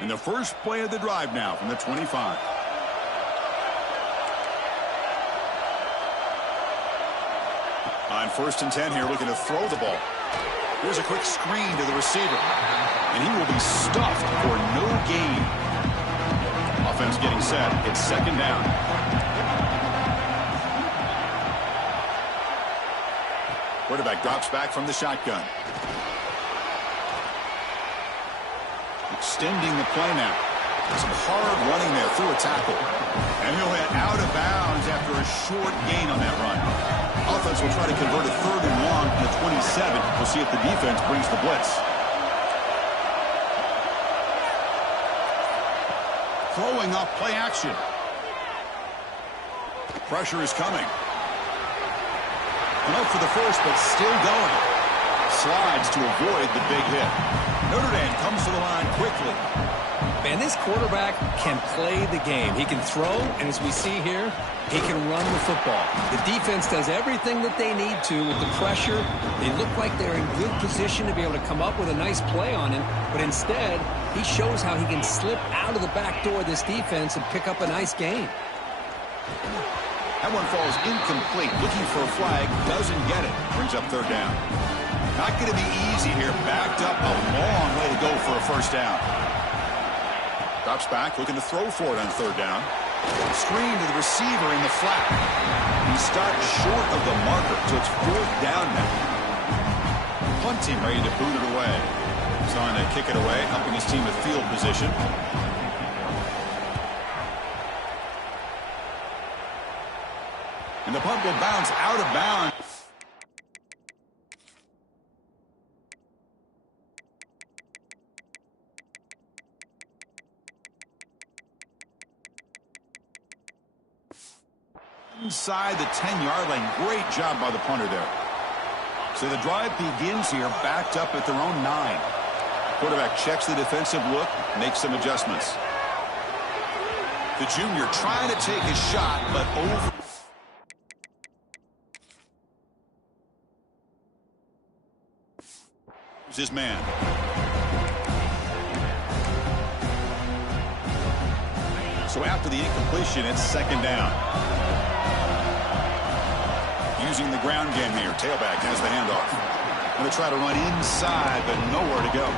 And the first play of the drive now from the 25. On 1st and 10 here, looking to throw the ball. Here's a quick screen to the receiver. And he will be stuffed for no gain. Offense getting set. It's 2nd down. Quarterback drops back from the shotgun. Extending the play now. Some hard running there through a tackle. And he'll head out of bounds after a short gain on that run. Offense will try to convert a 3rd and long to the 27. We'll see if the defense brings the blitz. Throwing off play action. Pressure is coming. And up for the first, but still going. Slides to avoid the big hit. Notre Dame comes to the line quickly. Man, this quarterback can play the game. He can throw, and as we see here, he can run the football. The defense does everything that they need to with the pressure. They look like they're in good position to be able to come up with a nice play on him, but instead, he shows how he can slip out of the back door of this defense and pick up a nice gain. That one falls incomplete. Looking for a flag, doesn't get it. Brings up 3rd down. Not going to be easy here. Backed up a long way to go for a 1st down. Drops back, looking to throw for it on 3rd down. Screen to the receiver in the flat. He stopped short of the marker, so it's 4th down now. Punting, ready to boot it away. He's on to kick it away, helping his team with field position. And the punt will bounce out of bounds. Inside the 10-yard line. Great job by the punter there. So the drive begins here, backed up at their own 9. Quarterback checks the defensive look, makes some adjustments. The junior trying to take his shot, but over. His man. So after the incompletion, it's 2nd down. Using the ground game here. Tailback has the handoff. Going to try to run inside, but nowhere to go.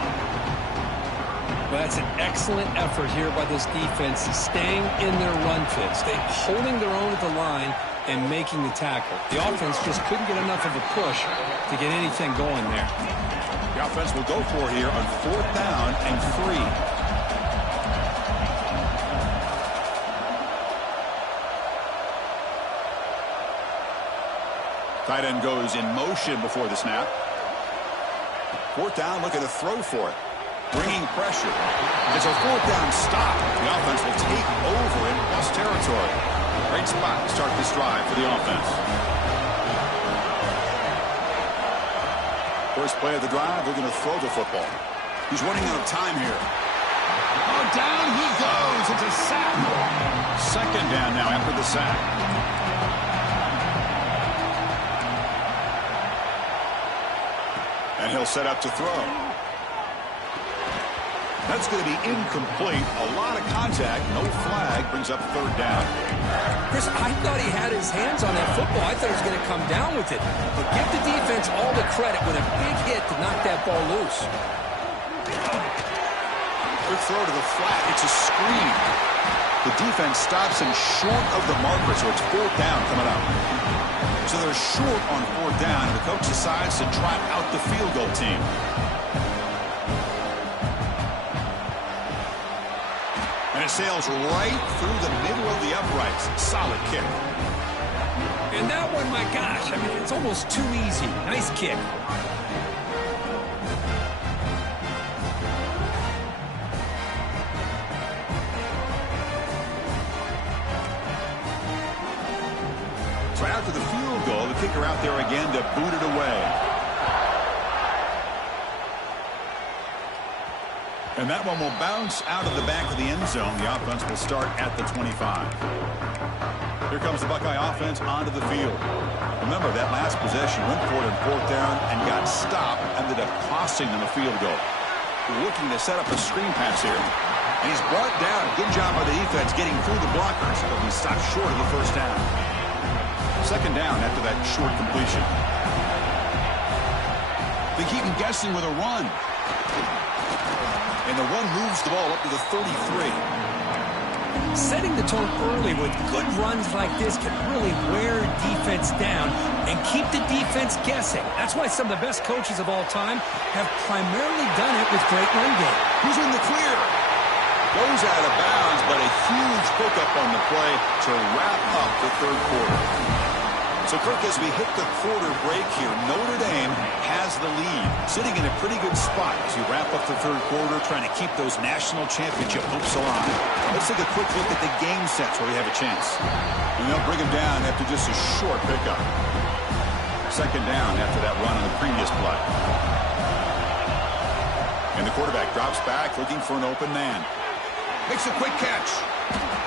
Well, that's an excellent effort here by this defense, staying in their run fits. They're holding their own at the line and making the tackle. The offense just couldn't get enough of a push to get anything going there. The offense will go for here on 4th down and 3. Tight end goes in motion before the snap. 4th down, looking to throw for it. Bringing pressure. It's a 4th down stop. The offense will take over in plus territory. Great spot to start this drive for the offense. First play of the drive, we're going to throw the football. He's running out of time here. Oh, down he goes. It's a sack. 2nd down now after the sack. And he'll set up to throw. That's going to be incomplete. A lot of contact. No flag. Brings up 3rd down. Chris, I thought he had his hands on that football. I thought he was going to come down with it. But give the defense all the credit with a big hit to knock that ball loose. Quick throw to the flat. It's a screen. The defense stops him short of the marker, so it's 4th down coming up. So they're short on 4th down, and the coach decides to trot out the field goal team. And it sails right through the middle of the uprights. Solid kick. And that one, my gosh, I mean, it's almost too easy. Nice kick. So after the field goal, the kicker out there again to boot it away. And that one will bounce out of the back of the end zone. The offense will start at the 25. Here comes the Buckeye offense onto the field. Remember, that last possession went for it on 4th down and got stopped, ended up costing them a field goal. Looking to set up a screen pass here. And he's brought down. Good job by the defense getting through the blockers. But he stopped short of the first down. Second down after that short completion. They keep him guessing with a run. And the run moves the ball up to the 33. Setting the tone early with good runs like this can really wear defense down and keep the defense guessing. That's why some of the best coaches of all time have primarily done it with great run game. Who's in the clear? Goes out of bounds, but a huge pickup on the play to wrap up the third quarter. So, Kirk, as we hit the quarter break here, Notre Dame has the lead, sitting in a pretty good spot as we wrap up the third quarter, trying to keep those national championship hopes alive. Let's take a quick look at the game sets where we have a chance. And they'll bring him down after just a short pickup. Second down after that run on the previous play. And the quarterback drops back, looking for an open man. Makes a quick catch.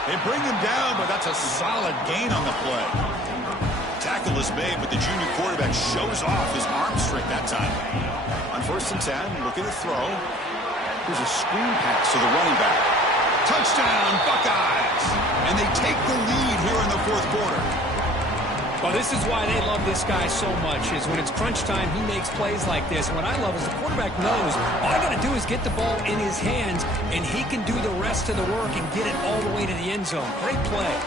They bring him down, but that's a solid gain on the play. Tackle is made, but the junior quarterback shows off his arm strength that time. On 1st and 10, looking to throw. Here's a screen pass to the running back. Touchdown, Buckeyes! And they take the lead here in the fourth quarter. Well, this is why they love this guy so much, is when it's crunch time, he makes plays like this. And what I love is the quarterback knows all I got to do is get the ball in his hands, and he can do the rest of the work and get it all the way to the end zone. Great play.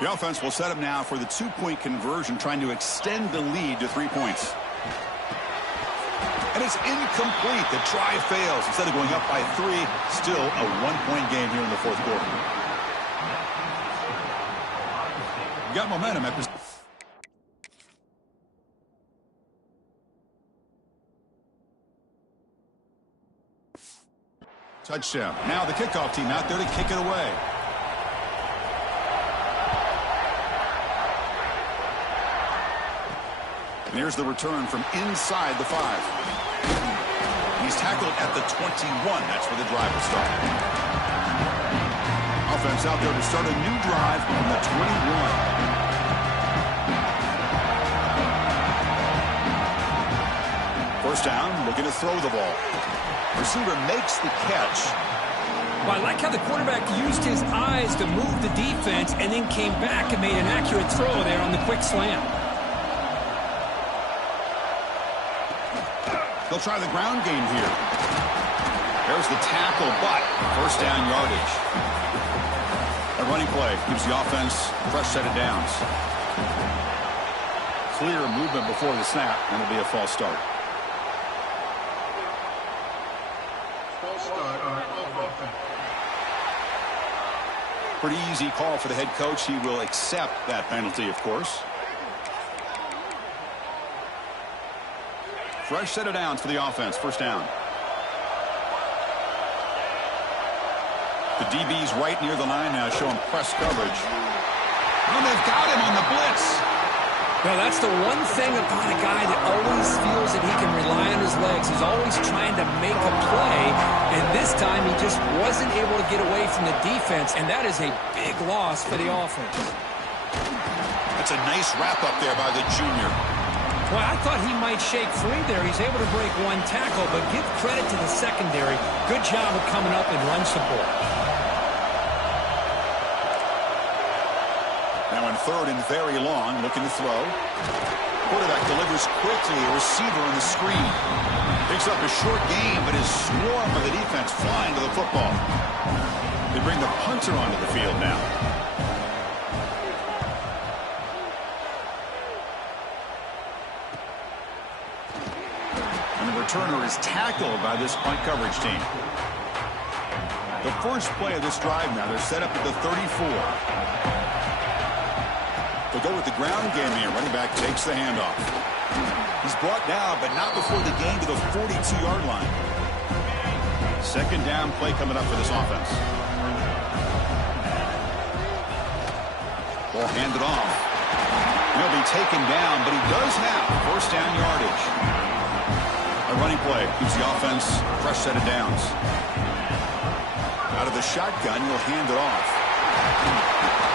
The offense will set up now for the two-point conversion, trying to extend the lead to 3 points. And it's incomplete. The try fails. Instead of going up by 3, still a one-point game here in the fourth quarter. You got momentum after... Touchdown. Now the kickoff team out there to kick it away. And here's the return from inside the 5. He's tackled at the 21. That's where the drive will start. Offense out there to start a new drive from the 21. First down, looking to throw the ball. Receiver makes the catch. Well, I like how the quarterback used his eyes to move the defense and then came back and made an accurate throw there on the quick slant. They'll try the ground game here. There's the tackle, but first down yardage. A running play gives the offense a fresh set of downs. Clear movement before the snap, and it'll be a false start. Pretty easy call for the head coach. He will accept that penalty, of course. Fresh set of downs for the offense. First down. The DB's right near the line now, showing press coverage. And they've got him on the blitz. Well, that's the one thing about a guy that always feels that he can rely on his legs. He's always trying to make a play, and this time he just wasn't able to get away from the defense, and that is a big loss for the offense. That's a nice wrap-up there by the junior. Well, I thought he might shake free there. He's able to break one tackle, but give credit to the secondary. Good job of coming up and run support. Now in third and very long, looking to throw. Quarterback delivers quickly, a receiver on the screen. Picks up a short gain, but is swarmed by the defense flying to the football. They bring the punter onto the field now. Returner is tackled by this punt coverage team. The first play of this drive now, they're set up at the 34. They'll go with the ground game here. Running back takes the handoff. He's brought down, but not before the gain to the 42-yard line. Second down play coming up for this offense. Ball handed off. He'll be taken down, but he does have first down yardage. A running play gives the offense a fresh set of downs. Out of the shotgun, he'll hand it off.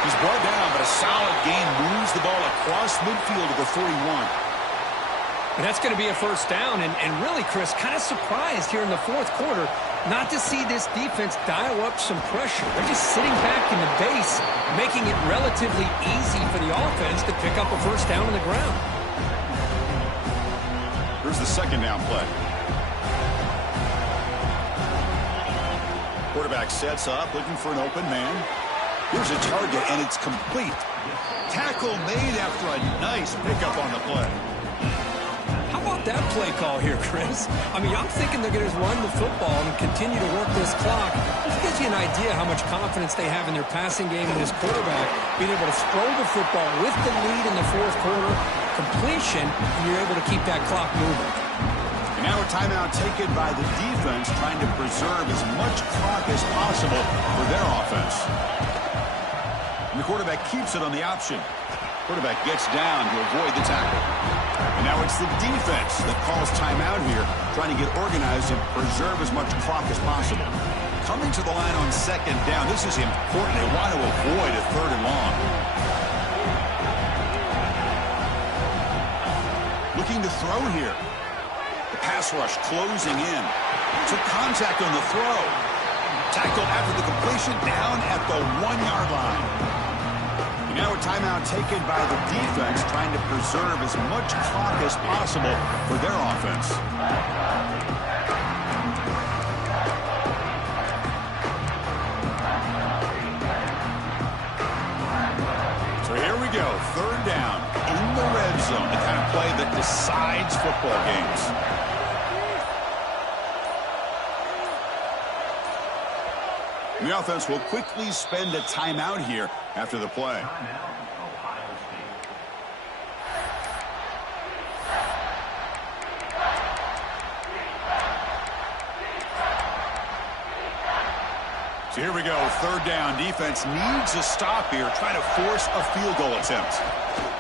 He's brought down, but a solid gain moves the ball across midfield to the 41. And that's going to be a first down. And really, Chris, kind of surprised here in the fourth quarter not to see this defense dial up some pressure. They're just sitting back in the base, making it relatively easy for the offense to pick up a first down on the ground. Here's the second down play. Quarterback sets up, looking for an open man. Here's a target, and it's complete. Tackle made after a nice pickup on the play. How about that play call here, Chris? I mean, I'm thinking they're going to run the football and continue to work this clock. This gives you an idea how much confidence they have in their passing game and this quarterback being able to throw the football with the lead in the fourth quarter, completion, and you're able to keep that clock moving. And now a timeout taken by the defense, trying to preserve as much clock as possible for their offense. And the quarterback keeps it on the option. Quarterback gets down to avoid the tackle. And now it's the defense that calls timeout here, trying to get organized and preserve as much clock as possible. Coming to the line on second down, this is important. They want to avoid a third and long. Looking to throw here. The pass rush closing in. Took contact on the throw. Tackled after the completion, down at the 1-yard line. Now a timeout taken by the defense, trying to preserve as much clock as possible for their offense. So here we go, third down in the red zone, the kind of play that decides football games. The offense will quickly spend a timeout here after the play. So here we go, third down. Defense needs a stop here, trying to force a field goal attempt.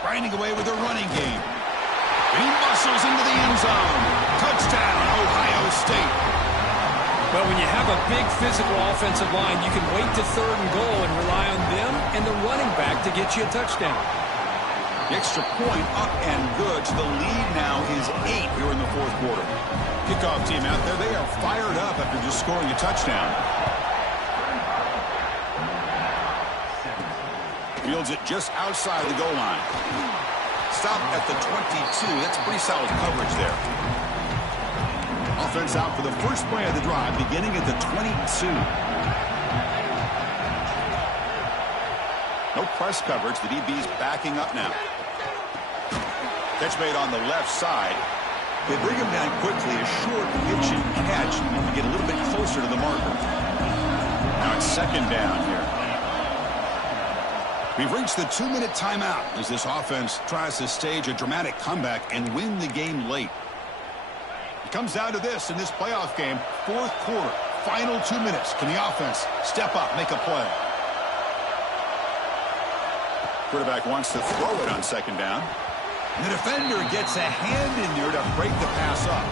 Grinding away with a running game. And he muscles into the end zone. Touchdown, Ohio State. Well, when you have a big physical offensive line, you can wait to third and goal and rely on them and the running back to get you a touchdown. The extra point up and good. So the lead now is 8 here in the fourth quarter. Kickoff team out there. They are fired up after just scoring a touchdown. Fields it just outside the goal line. Stop at the 22. That's pretty solid coverage there. Offense out for the first play of the drive, beginning at the 22. No press coverage. The DB's backing up now. Catch made on the left side. They bring him down quickly. A short pitch and catch to get a little bit closer to the marker. Now it's second down here. We've reached the 2-minute timeout as this offense tries to stage a dramatic comeback and win the game late. It comes down to this in this playoff game, fourth quarter, final 2 minutes. Can the offense step up, make a play? Quarterback wants to throw it on second down. And the defender gets a hand in there to break the pass up.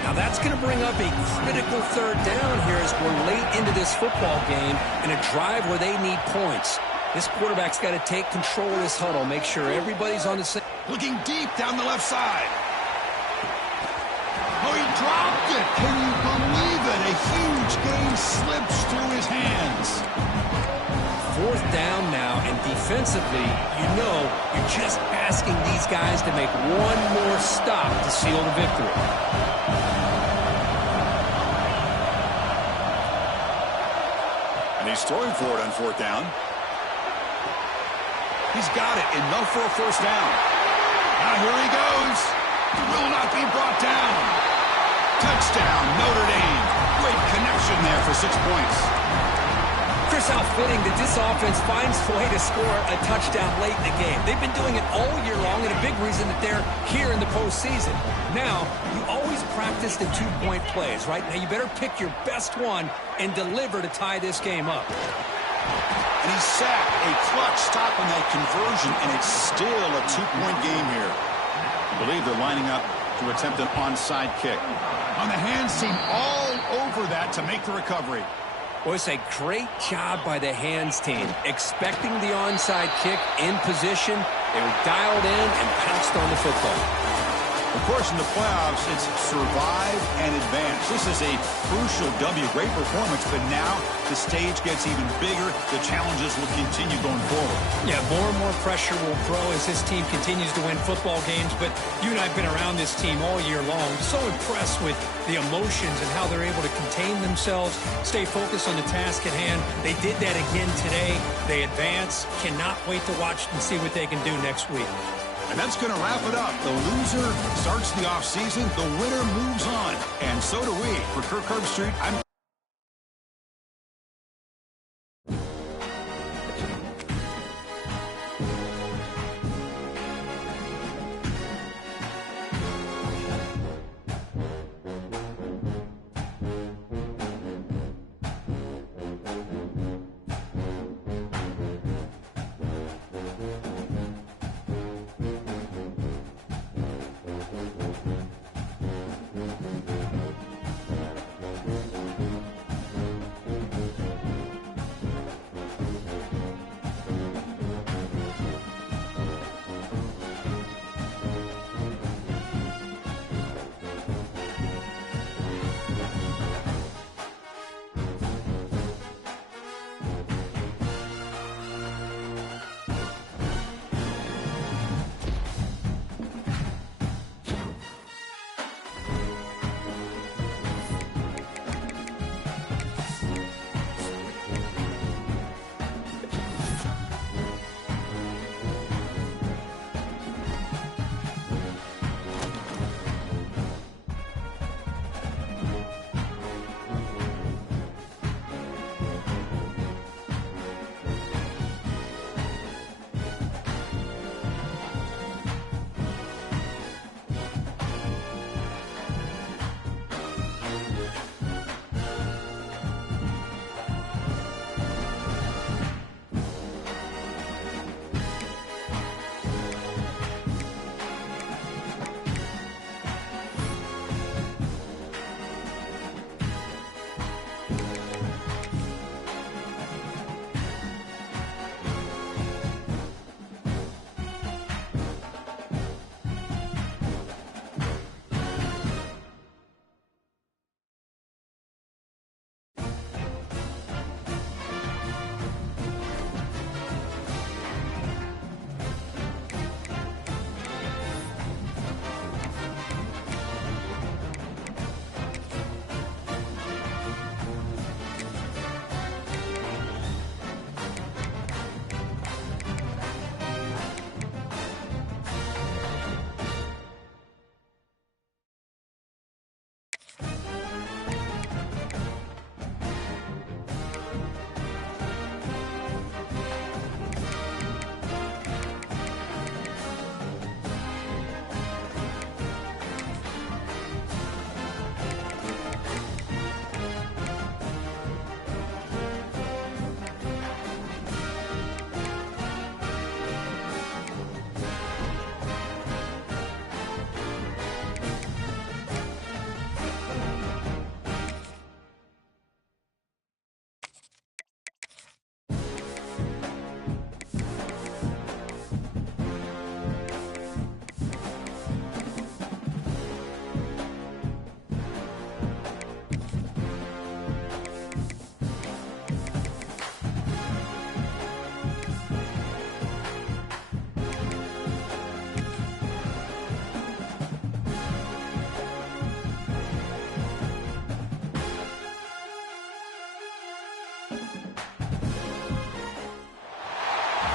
Now that's going to bring up a critical third down here as we're late into this football game in a drive where they need points. This quarterback's got to take control of this huddle, make sure everybody's on the same. Looking deep down the left side. Oh, he dropped it. Can you believe it? A huge gain slips through his hands. Fourth down now, and defensively, you know, you're just asking these guys to make one more stop to seal the victory. And he's throwing for it on fourth down. He's got it. Enough for a first down. Now here he goes. Will not be brought down. Touchdown, Notre Dame. Great connection there for 6 points. Chris, how fitting that this offense finds a way to score a touchdown late in the game. They've been doing it all year long, and a big reason that they're here in the postseason. Now, you always practice the two-point plays, right? Now, you better pick your best one and deliver to tie this game up. And he sacked a clutch stop on that conversion, and it's still a two-point game here. I believe they're lining up to attempt an onside kick. On the hands team all over that to make the recovery. Well, it's a great job by the hands team. Expecting the onside kick in position, they were dialed in and pounced on the football. Of course, in the playoffs, it's survive and advance. This is a crucial W. Great performance, but now the stage gets even bigger. The challenges will continue going forward. Yeah, more and more pressure will grow as this team continues to win football games. But you and I have been around this team all year long. So impressed with the emotions and how they're able to contain themselves, stay focused on the task at hand. They did that again today. They advance. Cannot wait to watch and see what they can do next week. And that's going to wrap it up. The loser starts the offseason. The winner moves on. And so do we. For Kirk Herbstreit, I'm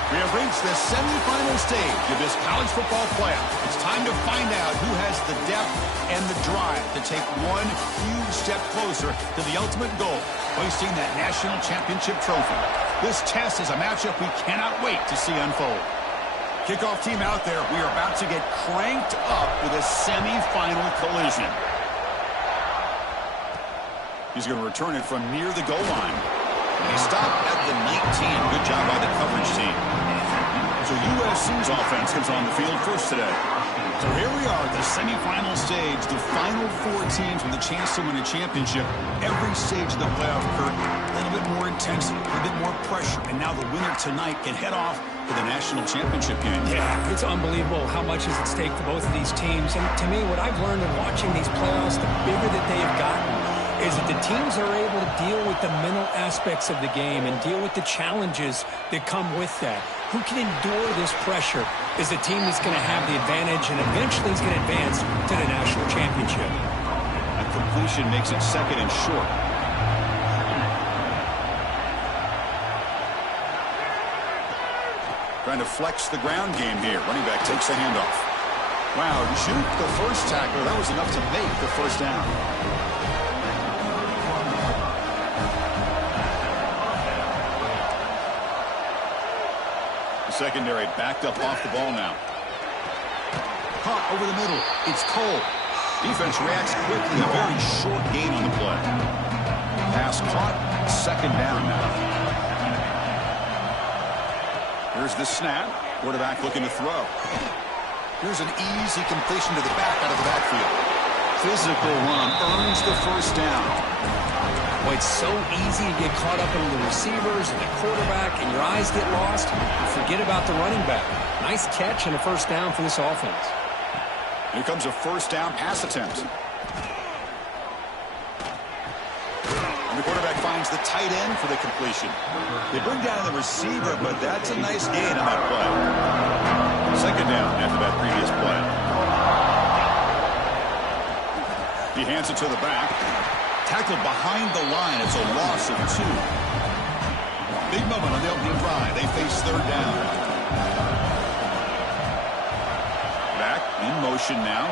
We have reached the semifinal stage of this college football playoff. It's time to find out who has the depth and the drive to take one huge step closer to the ultimate goal, hoisting that national championship trophy. This test is a matchup we cannot wait to see unfold. Kickoff team out there, we are about to get cranked up with a semifinal collision. He's going to return it from near the goal line. He stopped at the 19. Good job by the coverage team. So USC's offense comes on the field first today. So here we are at the semifinal stage, the final four teams with a chance to win a championship. Every stage of the playoff, Kurt, a little bit intensity, a bit more pressure, and now the winner tonight can head off to the national championship game. Yeah, it's unbelievable how much is at stake for both of these teams. And to me, what I've learned in watching these playoffs, the bigger that they have gotten, is that the teams are able to deal with the mental aspects of the game and deal with the challenges that come with that. Who can endure this pressure is the team that's going to have the advantage and eventually is going to advance to the national championship. A completion makes it second and short. Trying to flex the ground game here. Running back takes the handoff. Wow, shoot the first tackler. That was enough to make the first down. The secondary backed up off the ball now. Caught over the middle. It's Cole. Defense reacts quickly. A very short gain on the play. Pass caught. Second down now. Here's the snap. Quarterback looking to throw. Here's an easy completion to the back out of the backfield. Physical run earns the first down. Boy, it's so easy to get caught up in the receivers and the quarterback, and your eyes get lost. You forget about the running back. Nice catch and a first down for this offense. Here comes a first down pass attempt. The quarterback finds the tight end for the completion. They bring down the receiver, but that's a nice gain on that play. Second down after that previous play. He hands it to the back. Tackled behind the line. It's a loss of 2. Big moment on the opening drive. They face third down. Back in motion now.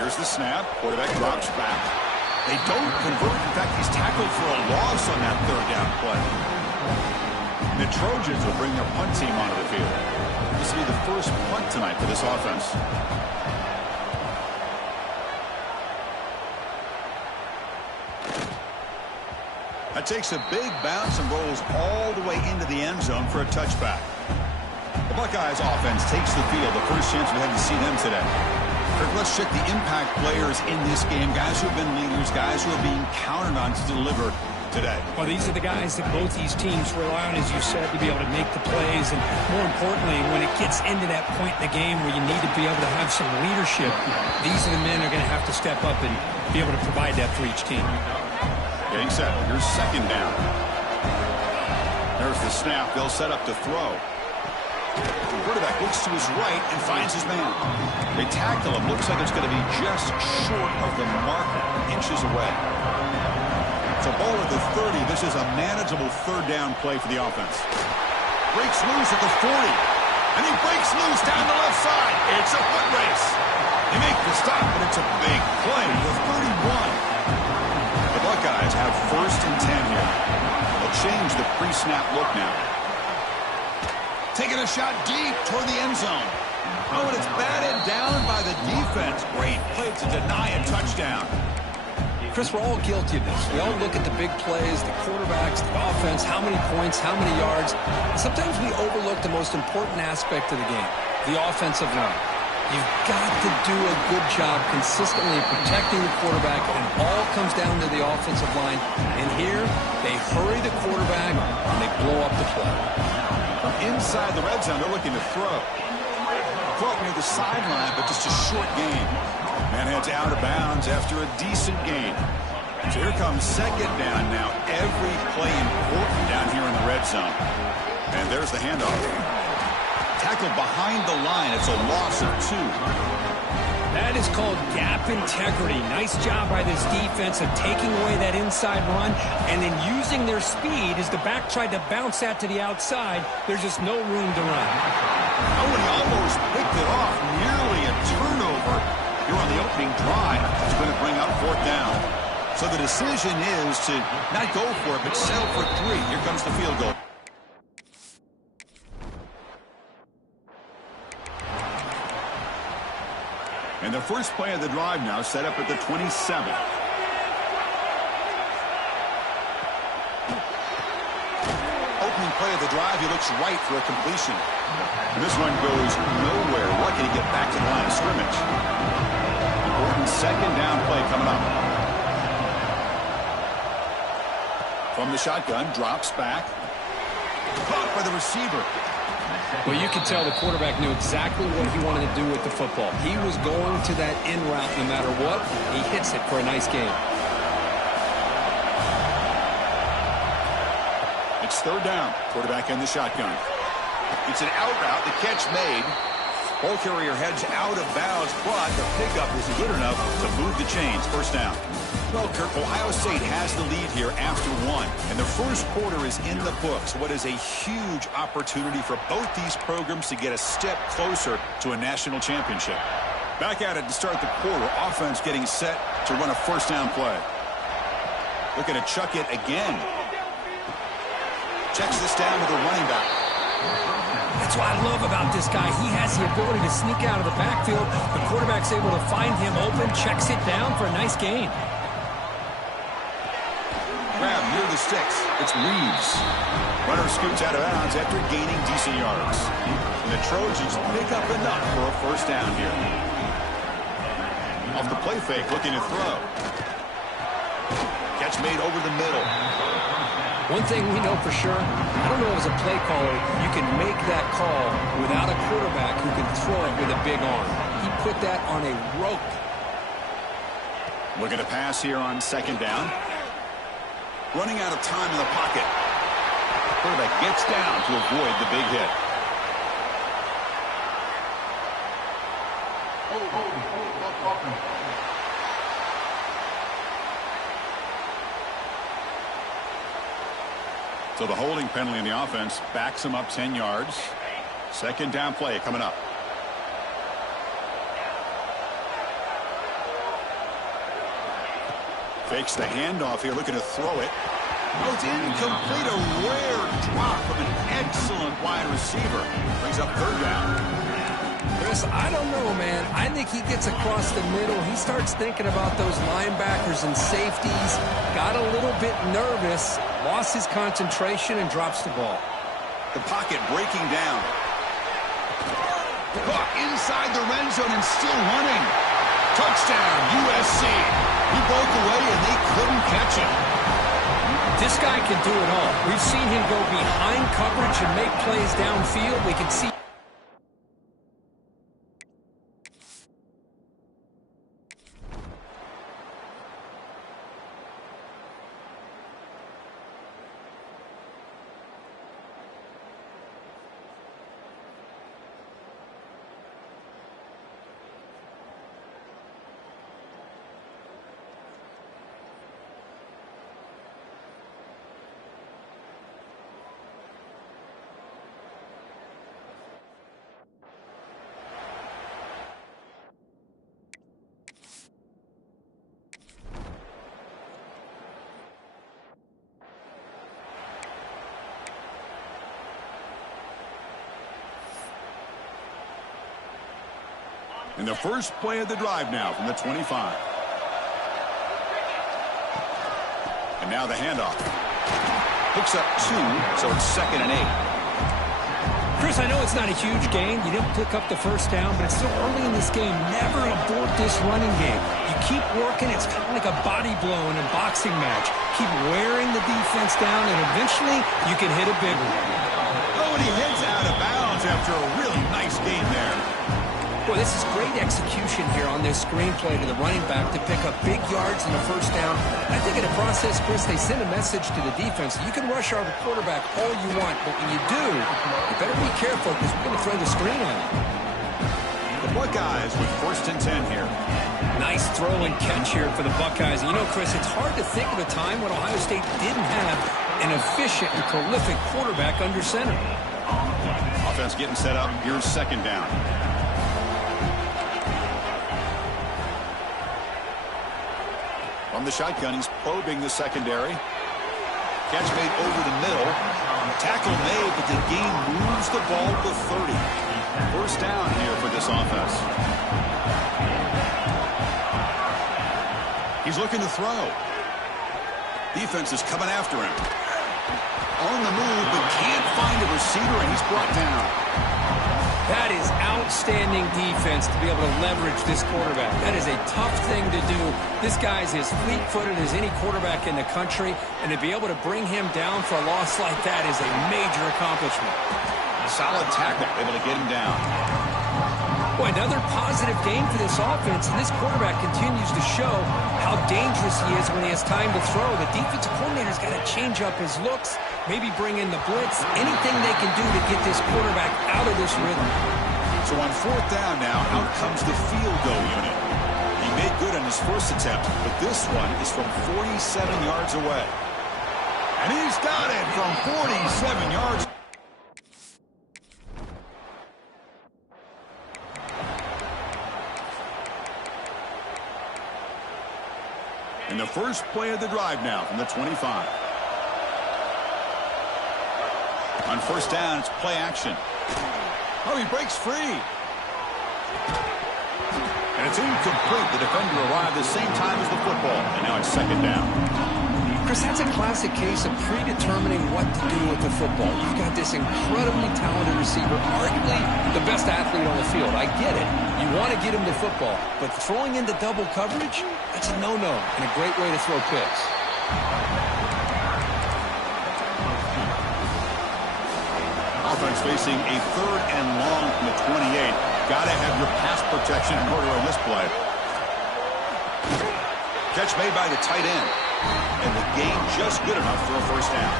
Here's the snap. Quarterback drops back. They don't convert. In fact, he's tackled for a loss on that third down play. The Trojans will bring their punt team onto the field. This will be the first punt tonight for this offense. That takes a big bounce and rolls all the way into the end zone for a touchback. The Buckeyes offense takes the field. The first chance we had to see them today. Let's check the impact players in this game. Guys who have been leaders, guys who are being counted on to deliver today. Well, these are the guys that both these teams rely on, as you said, to be able to make the plays. And more importantly, when it gets into that point in the game where you need to be able to have some leadership, these are the men who are going to have to step up and be able to provide that for each team. Getting set. Here's second down. There's the snap. They'll set up to throw. The quarterback looks to his right and finds his man. They tackle him. Looks like it's going to be just short of the marker, inches away. So ball at the 30. This is a manageable third down play for the offense. Breaks loose at the 40. And he breaks loose down the left side. It's a foot race. They make the stop, but it's a big play to the 31. The Buckeyes have first and 10 here. They'll change the pre-snap look now. Taking a shot deep toward the end zone. Oh, and it's batted down by the defense. Great play to deny a touchdown. Chris, we're all guilty of this. We all look at the big plays, the quarterbacks, the offense, how many points, how many yards. And sometimes we overlook the most important aspect of the game, the offensive line. You've got to do a good job consistently protecting the quarterback, and it all comes down to the offensive line. And here, they hurry the quarterback, and they blow up the play. From inside the red zone, they're looking to throw. Caught near the sideline, but just a short gain. Man heads out of bounds after a decent gain. So here comes second down now. Every play important down here in the red zone. And there's the handoff. Tackled behind the line. It's a loss of 2. That is called gap integrity. Nice job by this defense of taking away that inside run and then using their speed as the back tried to bounce that to the outside. There's just no room to run. Oh, and he almost picked it off. Nearly a turnover here on the opening drive. It's going to bring up fourth down. So the decision is to not go for it, but settle for 3. Here comes the field goal. And the first play of the drive now set up at the 27. Opening play of the drive, he looks right for a completion. And this one goes nowhere. Lucky to get back to the line of scrimmage. Important second down play coming up. From the shotgun, drops back. Caught by the receiver. Well, you can tell the quarterback knew exactly what he wanted to do with the football. He was going to that in route no matter what. He hits it for a nice gain. It's third down. Quarterback in the shotgun. It's an out route. The catch made. Ball carrier heads out of bounds, but the pickup is good enough to move the chains. First down. Well, Kirk, Ohio State has the lead here after one, and the first quarter is in the books. What is a huge opportunity for both these programs to get a step closer to a national championship. Back at it to start the quarter. Offense getting set to run a first down play. Looking to chuck it again. Checks this down to the running back. That's what I love about this guy. He has the ability to sneak out of the backfield. The quarterback's able to find him open, checks it down for a nice gain. Grab near the sticks. It's Reeves. Runner scoots out of bounds after gaining decent yards. And the Trojans pick up enough for a first down here. Off the play fake, looking to throw. Catch made over the middle. One thing we know for sure, I don't know as a play caller, you can make that call without a quarterback who can throw it with a big arm. He put that on a rope. Looking to pass here on second down. Running out of time in the pocket. Quarterback gets down to avoid the big hit. So the holding penalty in the offense backs him up 10 yards. Second down play coming up. Fakes the handoff here, looking to throw it. Oh, it's incomplete. A rare drop from an excellent wide receiver. Brings up third down. Chris, I don't know, man. I think he gets across the middle. He starts thinking about those linebackers and safeties. Got a little bit nervous. Lost his concentration and drops the ball. The pocket breaking down. Caught inside the red zone and still running. Touchdown, USC. He broke away and they couldn't catch him. This guy can do it all. We've seen him go behind coverage and make plays downfield. We can see. In the first play of the drive now from the 25. And now the handoff. Picks up 2, so it's 2nd and 8. Chris, I know it's not a huge gain. You didn't pick up the first down, but it's still early in this game. Never abort this running game. You keep working. It's kind of like a body blow in a boxing match. Keep wearing the defense down, and eventually you can hit a big one. Oh, and he heads out of bounds after a really nice game there. Boy, this is great execution here on this screenplay to the running back to pick up big yards in the first down. I think in the process, Chris, they send a message to the defense. You can rush our quarterback all you want, but when you do, you better be careful because we're going to throw the screen on you. The Buckeyes with 1st and 10 here. Nice throw and catch here for the Buckeyes. And you know, Chris, it's hard to think of a time when Ohio State didn't have an efficient and prolific quarterback under center. Offense getting set up. Here's 2nd down. From the shotgun, he's probing the secondary. Catch made over the middle. Tackle made, but the game moves the ball to 30. First down here for this offense. He's looking to throw. Defense is coming after him. On the move, but can't find a receiver, and he's brought down. That is outstanding defense to be able to leverage this quarterback. That is a tough thing to do. This guy's as fleet-footed as any quarterback in the country, and to be able to bring him down for a loss like that is a major accomplishment. Solid tackle, able to get him down. Boy, another positive game for this offense, and this quarterback continues to show how dangerous he is when he has time to throw. The defensive coordinator's got to change up his looks, maybe bring in the blitz, anything they can do to get this quarterback out of this rhythm. So on fourth down now, out comes the field goal unit. He made good on his first attempt, but this one is from 47 yards away. And he's got it from 47 yards. In the first play of the drive now from the 25. On first down, it's play action. Oh, he breaks free. And it's incomplete. The defender arrived the same time as the football. And now it's second down. Chris, that's a classic case of predetermining what to do with the football. You've got this incredibly talented receiver, arguably the best athlete on the field. I get it. You want to get him the football, but throwing into double coverage, that's a no-no and a great way to throw picks. Offense facing a third and long from the 28. Got to have your pass protection in order on this play. Catch made by the tight end. And the game just good enough for a first down.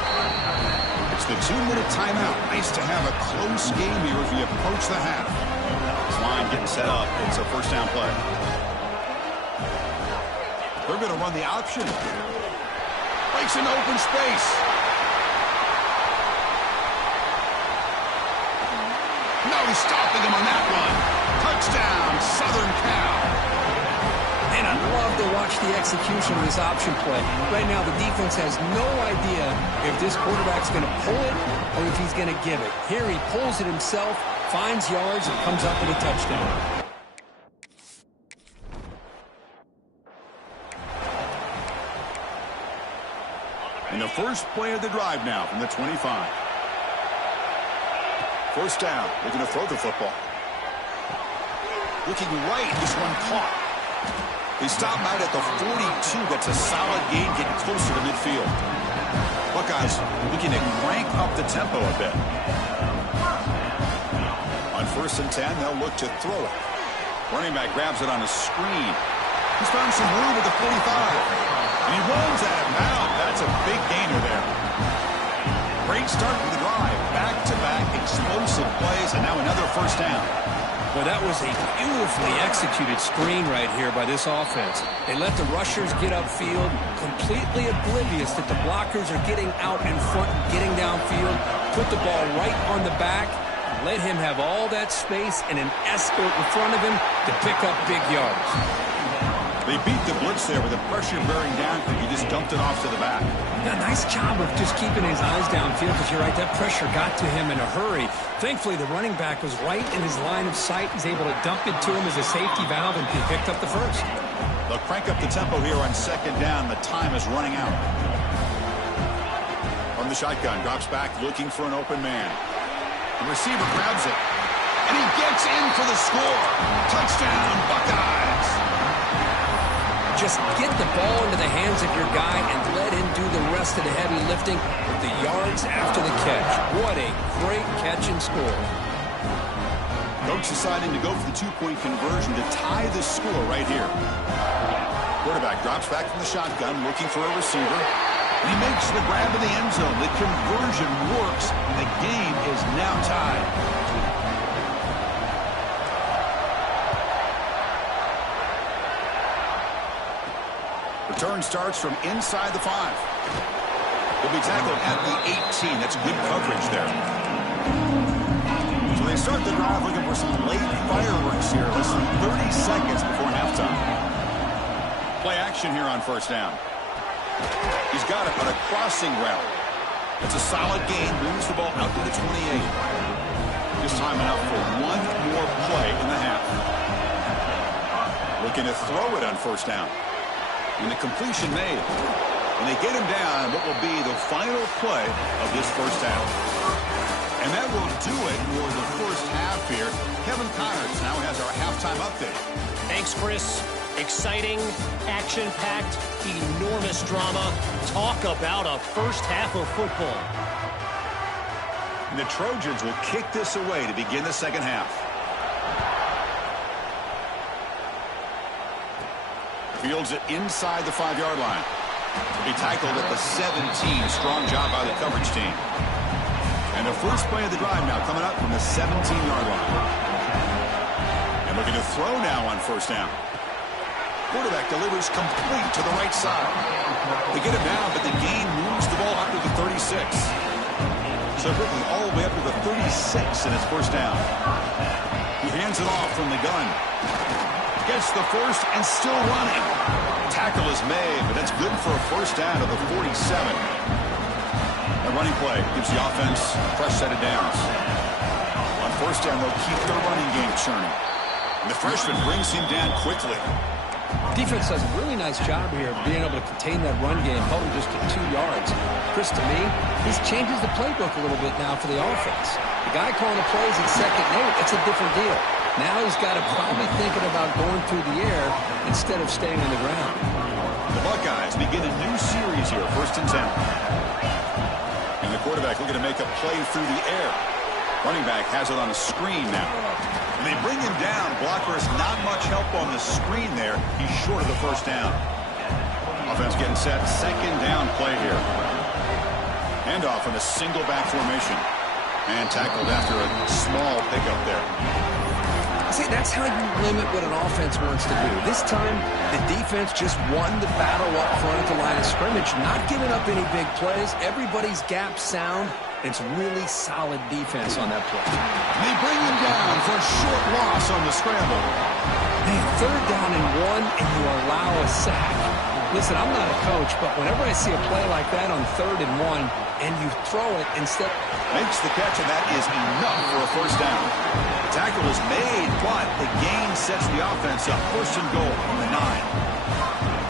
It's the 2-minute timeout. Nice to have a close game here as we approach the half. This line getting set up. It's a first down play. They're going to run the option. Breaks into open space. No stopping him on that one. Touchdown, Southern Cal. And I love to watch the execution of this option play. Right now, the defense has no idea if this quarterback's going to pull it or if he's going to give it. Here he pulls it himself, finds yards, and comes up with a touchdown. In the first play of the drive now from the 25. First down, looking to throw the football. Looking right, this one caught. They stop him out at the 42. That's a solid gain, getting closer to midfield. Buckeyes looking to crank up the tempo a bit. On first and 10, they'll look to throw it. Running back grabs it on a screen. He's found some room at the 45. And he runs out of bounds. That's a big gainer there. Great start to the drive. Back-to-back explosive plays, and now another first down. Well, that was a beautifully executed screen right here by this offense. They let the rushers get upfield, completely oblivious that the blockers are getting out in front and getting downfield, put the ball right on the back, let him have all that space and an escort in front of him to pick up big yards. They beat the blitz there with the pressure bearing down. He just dumped it off to the back. Yeah, nice job of just keeping his eyes downfield because you're right, that pressure got to him in a hurry. Thankfully, the running back was right in his line of sight. He's able to dump it to him as a safety valve, and he picked up the first. They'll crank up the tempo here on second down. The time is running out. From the shotgun, drops back looking for an open man. The receiver grabs it, and he gets in for the score. Touchdown, Buckeyes. Just get the ball into the hands of your guy and let him do the rest of the heavy lifting with the yards after the catch. What a great catch and score. Coach deciding to go for the two-point conversion to tie the score right here. Quarterback drops back from the shotgun, looking for a receiver. And he makes the grab in the end zone. The conversion works, and the game is now tied. Return starts from inside the 5. He'll be tackled at the 18. That's good coverage there. So they start the drive looking for some late fireworks here. Less than 30 seconds before halftime. Play action here on first down. He's got it on a crossing route. It's a solid gain. Moves the ball out to the 28. Just time enough for one more play in the half. Looking to throw it on first down. And the completion made. And they get him down what will be the final play of this first half. And that will do it for the first half here. Kevin Connors now has our halftime update. Thanks, Chris. Exciting, action-packed, enormous drama. Talk about a first half of football. And the Trojans will kick this away to begin the second half. Fields it inside the 5-yard line. He tackled at the 17. Strong job by the coverage team. And the first play of the drive now coming up from the 17-yard line. And looking to throw now on first down. Quarterback delivers complete to the right side. They get it down, but the gain moves the ball up to the 36. So quickly all the way up to the 36, and it's first down. He hands it off from the gun. Gets the first and still running. Tackle is made, but that's good for a first down to the 47. A running play gives the offense a fresh set of downs. On first down, they'll keep their running game churning. And the freshman brings him down quickly. Defense does a really nice job here of being able to contain that run game, held just to 2 yards. Chris, to me, this changes the playbook a little bit now for the offense. The guy calling the plays at 2nd and 8, it's a different deal. Now he's got to probably thinking about going through the air instead of staying on the ground. The Buckeyes begin a new series here, 1st and 10. And the quarterback looking to make a play through the air. Running back has it on a screen now. And they bring him down. Blockers not much help on the screen there. He's short of the first down. Offense getting set. 2nd down play here. Handoff in a single back formation. And tackled after a small pickup there. See, that's how you limit what an offense wants to do. This time, the defense just won the battle up front at the line of scrimmage, not giving up any big plays. Everybody's gap sound. It's really solid defense on that play. They bring him down for a short loss on the scramble. Man, 3rd down and 1, and you allow a sack. Listen, I'm not a coach, but whenever I see a play like that on 3rd and 1, and you throw it instead... Makes the catch, and that is enough for a first down. The tackle is made, but the gain sets the offense up. 1st and goal from the 9.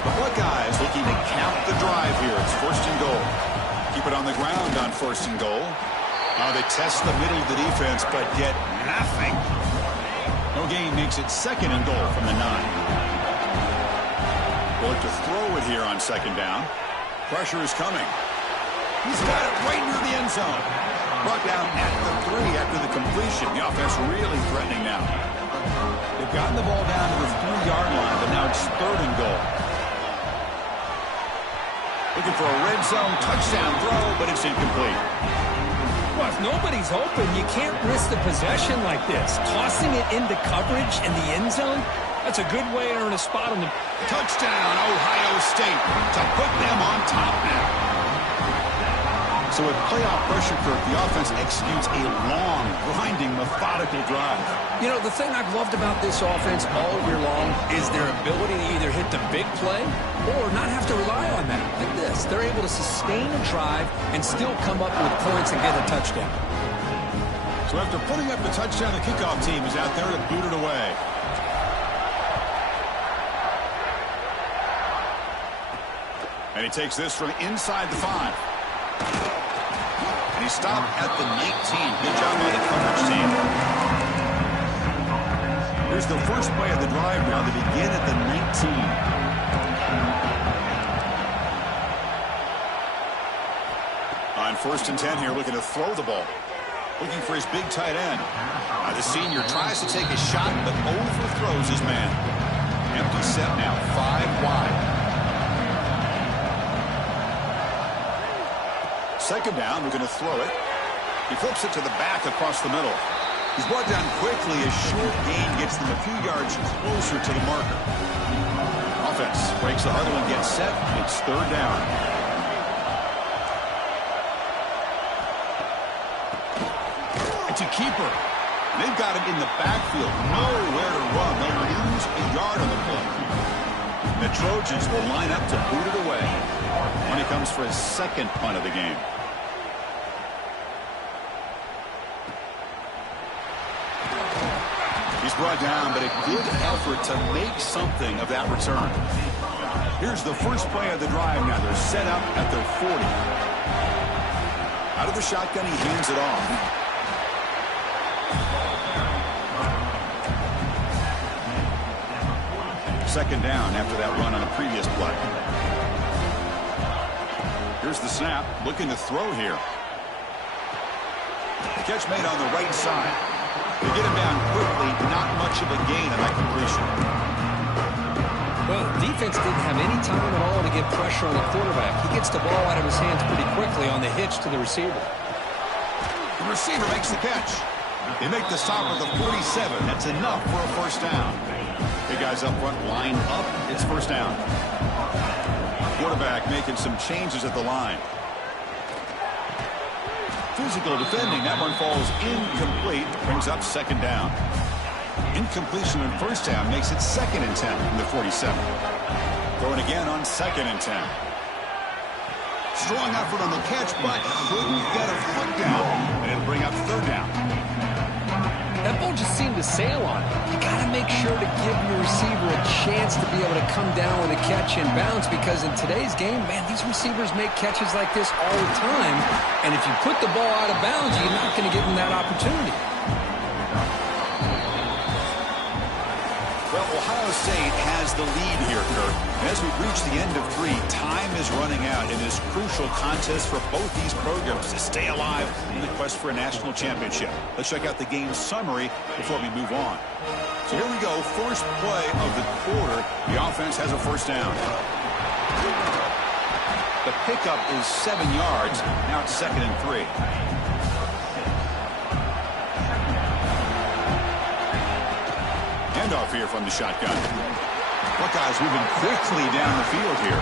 The Buckeyes looking to count the drive here. It's 1st and goal. Keep it on the ground on 1st and goal. They test the middle of the defense, but get nothing. No gain makes it 2nd and goal from the 9. We'll look to throw it here on 2nd down. Pressure is coming. He's got it right near the end zone. Brought down at the 3 after the completion. The offense really threatening now. They've gotten the ball down to the 3-yard line, but now it's 3rd and goal. Looking for a red zone touchdown throw, but it's incomplete. Well, if nobody's open, you can't risk the possession like this. Tossing it into coverage in the end zone, that's a good way to earn a spot on the... Touchdown, Ohio State, to put them on top now. So with playoff pressure, Kirk, the offense executes a long, grinding, methodical drive. You know, the thing I've loved about this offense all year long is their ability to either hit the big play or not have to rely on that. Like this, they're able to sustain a drive and still come up with points and get a touchdown. So after putting up the touchdown, the kickoff team is out there to boot it away. And he takes this from inside the 5. And he stopped at the 19. Good job by the coverage team. Here's the first play of the drive now. They begin at the 19. On 1st and 10 here, looking to throw the ball. Looking for his big tight end. The senior tries to take a shot, but overthrows his man. Empty set now, 5 wide. 2nd down, we're going to throw it. He flips it to the back across the middle. He's brought down quickly. A short gain gets them a few yards closer to the marker. Offense breaks the huddle and gets set. It's 3rd down. It's a keeper. They've got him in the backfield. Nowhere to run. They'll lose a yard on the play. The Trojans will line up to boot it away when he comes for his 2nd punt of the game. He's brought down, but a good effort to make something of that return. Here's the first play of the drive now. They're set up at their 40. Out of the shotgun, he hands it off. Second down after that run on a previous play. Here's the snap, looking to throw here. The catch made on the right side. They get him down quickly, not much of a gain on that completion. Well, defense didn't have any time at all to get pressure on the quarterback. He gets the ball out of his hands pretty quickly on the hitch to the receiver. The receiver makes the catch. They make the stop at the 47. That's enough for a first down. The guys up front line up. It's first down. Quarterback making some changes at the line. Physical defending. That one falls incomplete. Brings up second down. Incompletion on first down makes it 2nd and 10 from the 47. Throwing again on 2nd and 10. Strong effort on the catch, but couldn't get a foot down. And it'll bring up third down. That ball just seemed to sail on him. You got to make sure to give your receiver a chance to be able to come down with a catch and bounce, because in today's game, man, these receivers make catches like this all the time. And if you put the ball out of bounds, you're not going to give them that opportunity. Well, Ohio State has the lead here, Kirk. And as we've reached the end of 3, time is running out in this crucial contest for both these programs to stay alive in the quest for a national championship. Let's check out the game summary before we move on. So here we go. First play of the quarter. The offense has a first down. The pickup is 7 yards. Now it's 2nd and 3. Handoff here from the shotgun. Buckeyes moving quickly down the field here.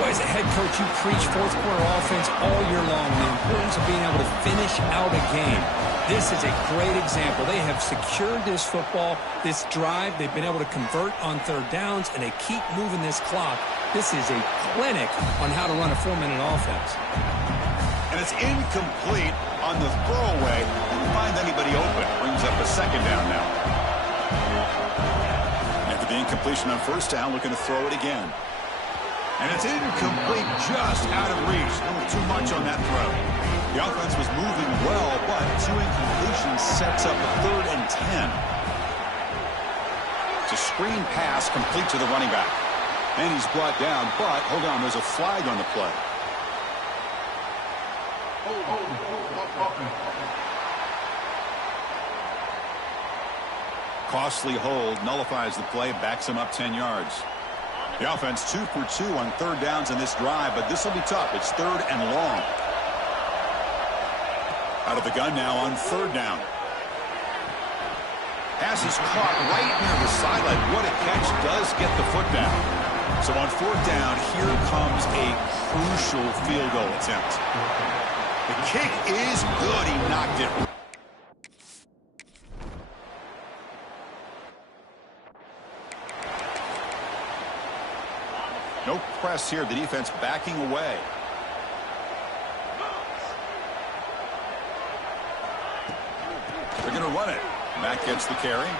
Boy, as a head coach, you preach fourth quarter offense all year long, the importance of being able to finish out a game. This is a great example. They have secured this football, this drive. They've been able to convert on third downs, and they keep moving this clock. This is a clinic on how to run a 4-minute offense. And it's incomplete on the throwaway. Didn't find anybody open. Brings up a second down now. After the incompletion on first down, looking to throw it again. And it's incomplete, just out of reach. A little too much on that throw. The offense was moving well, but 2 incompletions sets up a 3rd and 10. It's a screen pass complete to the running back. And he's brought down, but hold on, there's a flag on the play. Costly hold, nullifies the play, backs him up 10 yards. The offense 2 for 2 on third downs in this drive, but this will be tough. It's 3rd and long. Out of the gun now on third down. Pass is caught right near the sideline. What a catch, does get the foot down. So on 4th down, here comes a crucial field goal attempt. The kick is good. He knocked it. No press here. The defense backing away. They're going to run it. Mack gets the carry.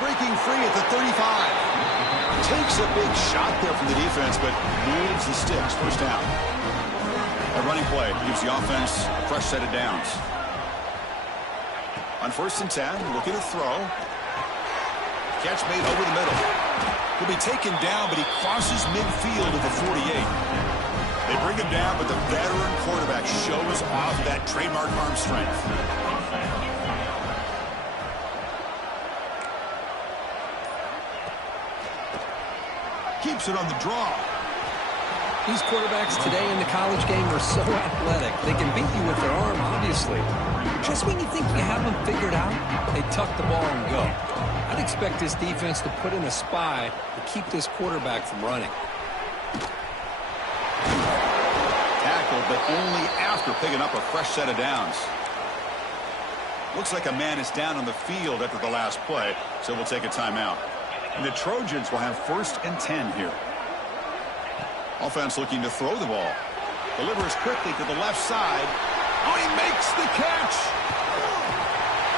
Breaking free at the 35. Takes a big shot there from the defense, but moves the sticks. First down. A running play gives the offense a fresh set of downs. On 1st and 10, looking to throw. Catch made over the middle. He'll be taken down, but he crosses midfield at the 48. They bring him down, but the veteran quarterback shows off that trademark arm strength. Keeps it on the draw. These quarterbacks today in the college game are so athletic. They can beat you with their arm, obviously. Just when you think you have them figured out, they tuck the ball and go. I'd expect this defense to put in a spy to keep this quarterback from running. Tackled, but only after picking up a fresh set of downs. Looks like a man is down on the field after the last play, so we'll take a timeout. And the Trojans will have 1st and 10 here. Offense looking to throw the ball. Delivers quickly to the left side. Oh, he makes the catch.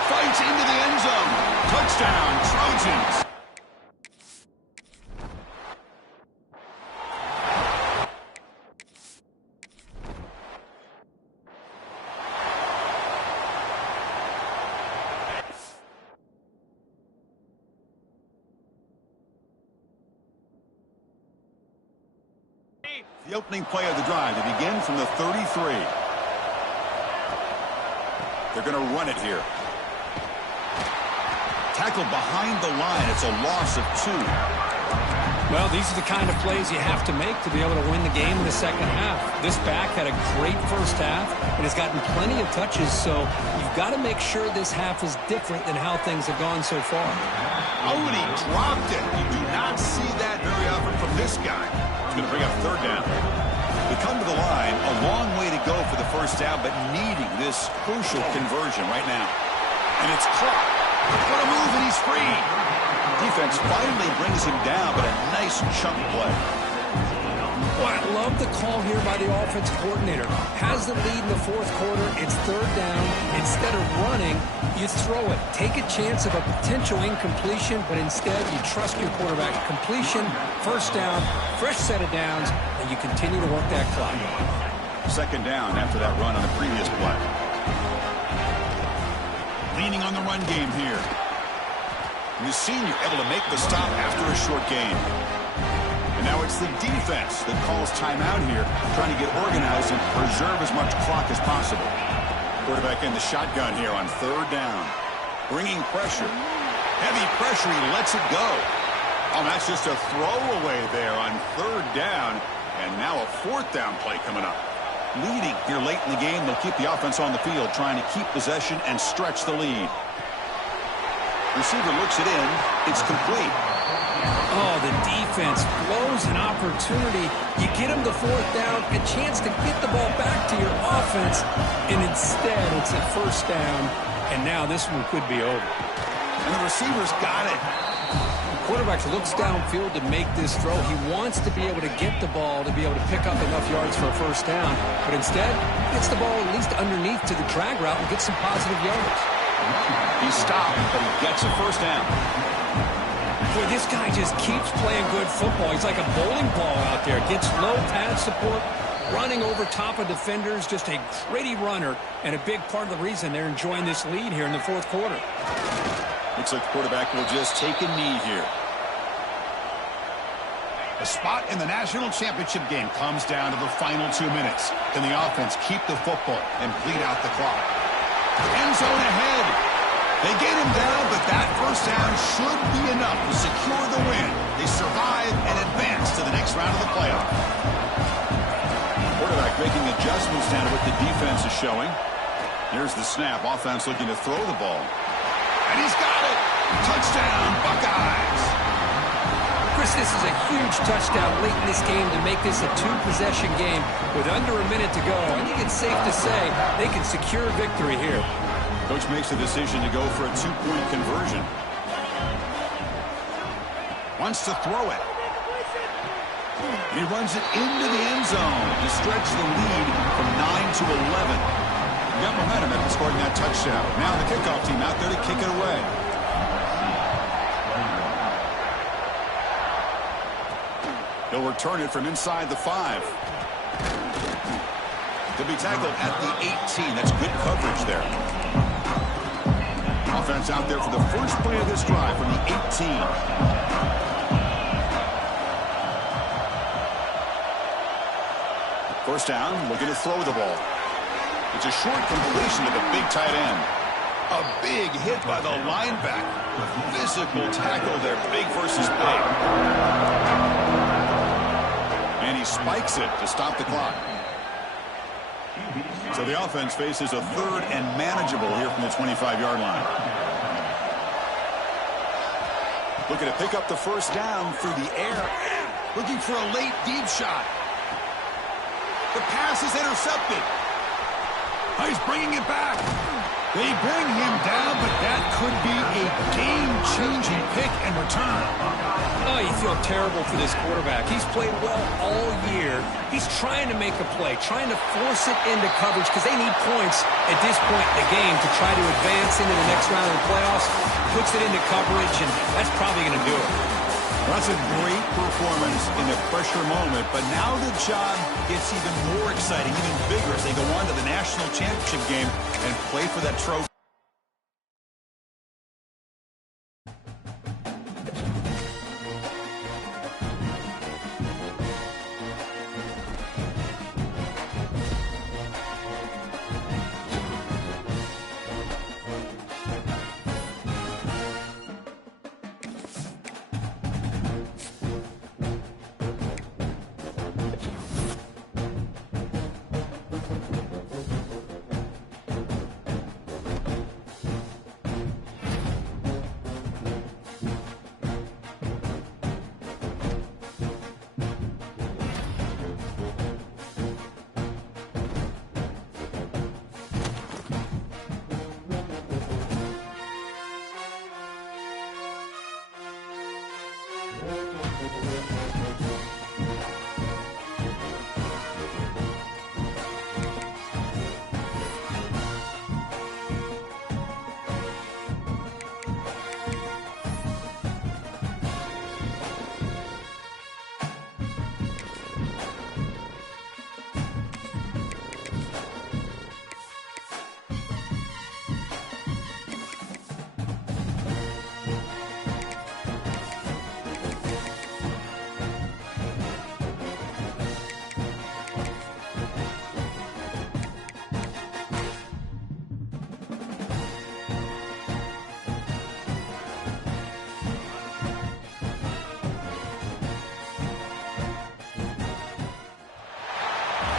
Fights into the end zone. Touchdown, Trojans. The opening play of the drive. They begin from the 33. They're going to run it here. Tackled behind the line. It's a loss of 2. Well, these are the kind of plays you have to make to be able to win the game in the second half. This back had a great first half and has gotten plenty of touches, so you've got to make sure this half is different than how things have gone so far. Oh, and he dropped it. You do not see that very often from this guy. He's going to bring up third down. They come to the line, a long way to go for the first down, but needing this crucial conversion right now. And it's caught. What a move, and he's free. Defense finally brings him down, but a nice chunk play. Well, I love the call here by the offensive coordinator. Has the lead in the fourth quarter. It's third down. Instead of running, you throw it. Take a chance of a potential incompletion, but instead you trust your quarterback. Completion, first down, fresh set of downs, and you continue to work that clock. Second down after that run on the previous play. Leaning on the run game here. And the senior able to make the stop after a short gain. And now it's the defense that calls timeout here, trying to get organized and preserve as much clock as possible. Quarterback in the shotgun here on third down. Bringing pressure. Heavy pressure, he lets it go. Oh, that's just a throwaway there on third down. And now a fourth down play coming up. Leading here late in the game, they'll keep the offense on the field, trying to keep possession and stretch the lead. Receiver looks it in. It's complete. Oh, the defense blows an opportunity. You get them the fourth down, a chance to get the ball back to your offense, and instead it's a first down, and now this one could be over. And the receiver's got it. The quarterback looks downfield to make this throw. He wants to be able to get the ball to be able to pick up enough yards for a first down, but instead gets the ball at least underneath to the drag route and gets some positive yards. He stopped, but he gets a first down. Boy, this guy just keeps playing good football. He's like a bowling ball out there. Gets low pad support, running over top of defenders. Just a gritty runner, and a big part of the reason they're enjoying this lead here in the fourth quarter. Looks like the quarterback will just take a knee here. A spot in the national championship game comes down to the final 2 minutes. Can the offense keep the football and bleed out the clock? End zone ahead. They get him down, but that first down should be enough to secure the win. They survive and advance to the next round of the playoff. Quarterback making adjustments down to what the defense is showing. Here's the snap. Offense looking to throw the ball. And he's got it. Touchdown, Buckeyes. Chris, this is a huge touchdown late in this game to make this a two-possession game with under a minute to go. I think it's safe to say they can secure victory here. Coach makes a decision to go for a two-point conversion. Wants to throw it. And he runs it into the end zone to stretch the lead from 9 to 11. Got momentum after scoring that touchdown. Now the kickoff team out there to kick it away. He'll return it from inside the 5. He'll be tackled at the 18. That's good coverage there. Offense out there for the first play of this drive from the 18. First down, looking to throw the ball. It's a short completion to the big tight end. A big hit by the linebacker. Physical tackle there, big versus big. And he spikes it to stop the clock. So the offense faces a third and manageable here from the 25-yard line. Looking to pick up the first down through the air. Looking for a late deep shot. The pass is intercepted. He's bringing it back. They bring him down, but that could be a game-changing pick and return. Oh, you feel terrible for this quarterback. He's played well all year. He's trying to make a play, trying to force it into coverage because they need points at this point in the game to try to advance into the next round of the playoffs. Puts it into coverage, and that's probably going to do it. Well, that's a great performance in a pressure moment, but now the job gets even more exciting, even bigger as they go on to the national championship game and play for that trophy.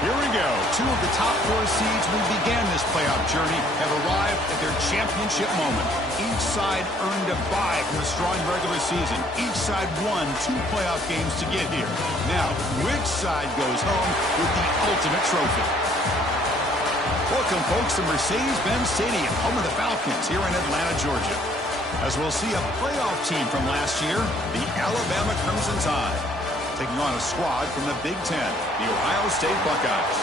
Here we go. Two of the top 4 seeds who began this playoff journey have arrived at their championship moment. Each side earned a bye from a strong regular season. Each side won 2 playoff games to get here. Now, which side goes home with the ultimate trophy? Welcome, folks, to Mercedes-Benz Stadium, home of the Falcons here in Atlanta, Georgia. As we'll see a playoff team from last year, the Alabama Crimson Tide, taking on a squad from the Big Ten, the Ohio State Buckeyes.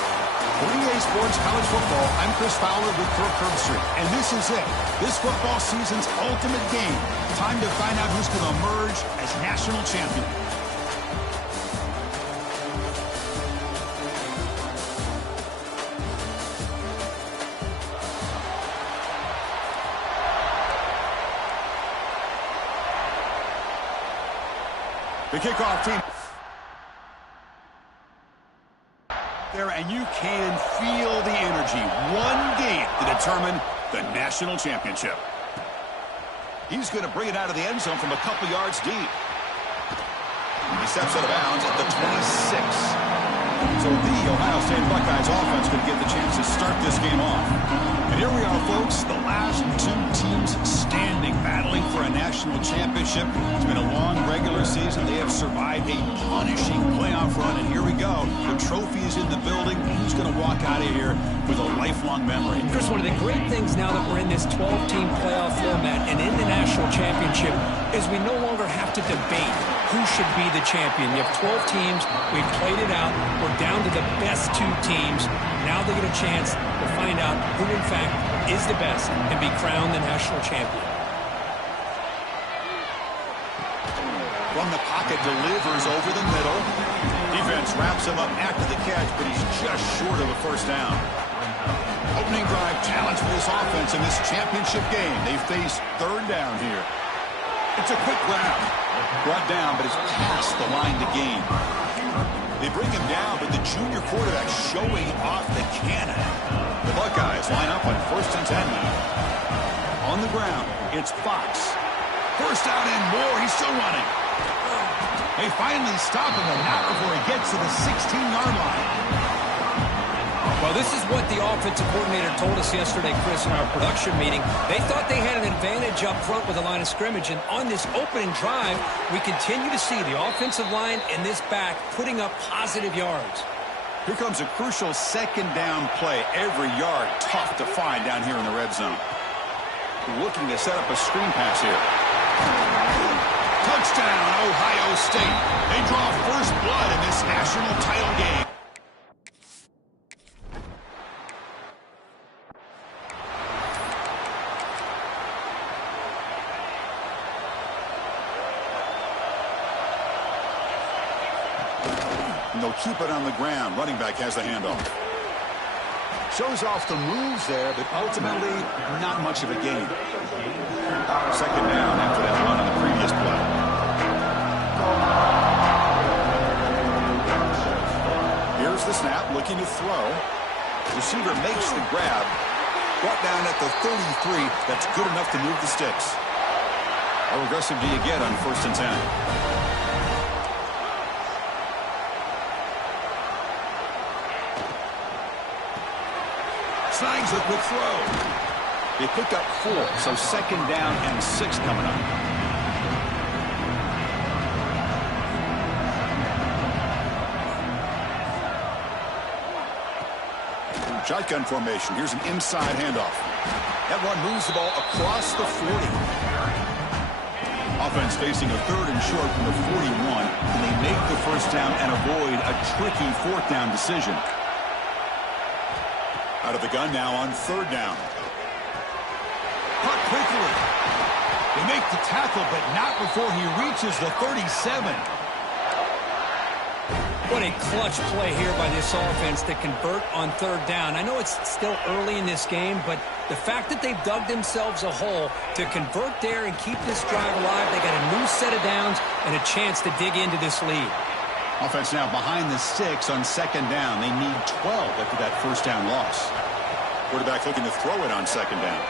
For EA Sports College Football, I'm Chris Fowler with Kirk Herbstreit, and this is it. This football season's ultimate game. Time to find out who's going to emerge as national champion. The kickoff team there, and you can feel the energy. One game to determine the national championship. He's going to bring it out of the end zone from a couple yards deep. He steps out of bounds at the 26. So the Ohio State Buckeyes offense could get the chance to start this game off. And here we are, folks, the last 2 teams standing, battling for a national championship. It's been a long regular season. They have survived a punishing playoff run, and here we go. The trophy is in the building. Who's going to walk out of here with a lifelong memory? Chris, one of the great things now that we're in this 12-team playoff format and in the national championship is we no longer have to debate who should be the champion. You have 12 teams. We've played it out. We're down to the best 2 teams. Now they get a chance to find out who, in fact, is the best and be crowned the national champion. From the pocket, delivers over the middle. Defense wraps him up after the catch, but he's just short of a first down. Opening drive challenge for this offense in this championship game. They face 3rd down here. It's a quick grab. Brought down, but it's past the line to gain. They bring him down, but the junior quarterback showing off the cannon. The Buckeyes line up on 1st and 10 now. On the ground, it's Fox. First down and more. He's still running. They finally stop him, but not before he gets to the 16-yard line. Well, this is what the offensive coordinator told us yesterday, Chris, in our production meeting. They thought they had an advantage up front with the line of scrimmage, and on this opening drive, we continue to see the offensive line and this back putting up positive yards. Here comes a crucial 2nd down play. Every yard tough to find down here in the red zone. Looking to set up a screen pass here. Touchdown, Ohio State. They draw first blood in this national title game. And they'll keep it on the ground. Running back has the handoff. Shows off the moves there, but ultimately not much of a gain. 2nd down after that run on the previous play. Here's the snap, looking to throw. Receiver makes the grab. Brought down at the 33. That's good enough to move the sticks. How aggressive do you get on 1st and 10? Snags a quick throw. They picked up 4, so 2nd down and 6 coming up. Shotgun formation. Here's an inside handoff. That one moves the ball across the 40. Offense facing a 3rd and short from the 41, and they make the first down and avoid a tricky 4th down decision. Out of the gun now on 3rd down. Cut quickly. They make the tackle, but not before he reaches the 37. What a clutch play here by this offense to convert on 3rd down. I know it's still early in this game, but the fact that they've dug themselves a hole to convert there and keep this drive alive, they got a new set of downs and a chance to dig into this lead. Offense now behind the 6 on 2nd down. They need 12 after that first down loss. Quarterback looking to throw it on 2nd down.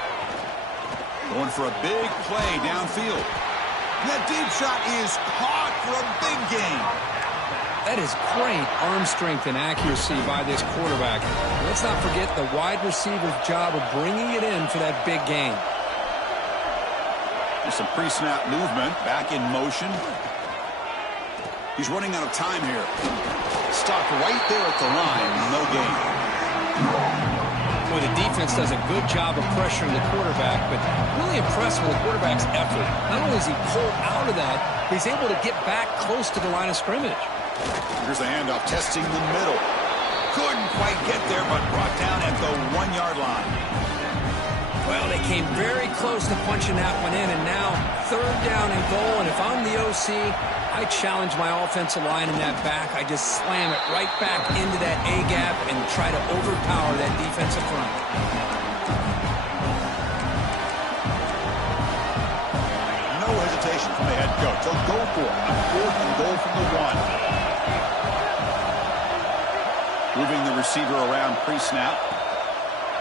Going for a big play downfield. And that deep shot is caught for a big gain. That is great arm strength and accuracy by this quarterback. Let's not forget the wide receiver's job of bringing it in for that big game. There's some pre-snap movement, back in motion. He's running out of time here. Stopped right there at the line, no gain. Boy, the defense does a good job of pressuring the quarterback, but really impressed with the quarterback's effort. Not only is he pulled out of that, he's able to get back close to the line of scrimmage. Here's the handoff, testing the middle. Couldn't quite get there, but brought down at the 1-yard line. Well, they came very close to punching that one in, and now 3rd down and goal. And if I'm the OC, I challenge my offensive line in that back. I just slam it right back into that A-gap and try to overpower that defensive front. No hesitation from the head coach. They'll go for it. A 4th and goal from the 1. Moving the receiver around pre-snap.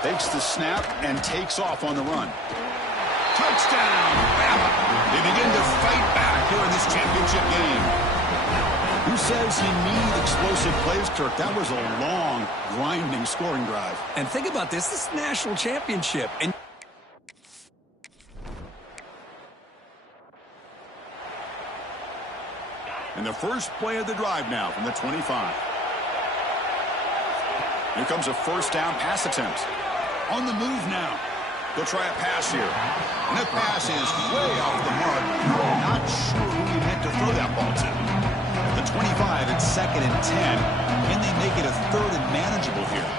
Takes the snap and takes off on the run. Touchdown, Bama! They begin to fight back here in this championship game. Who says you need explosive plays, Kirk? That was a long, grinding scoring drive. And think about this. This is a national championship. And the first play of the drive now from the 25. Here comes a 1st down pass attempt. On the move now. They'll try a pass here. And the pass is way off the mark. Not sure who he meant to throw that ball to. At the 25, it's 2nd and 10. Can they make it a 3rd and manageable here?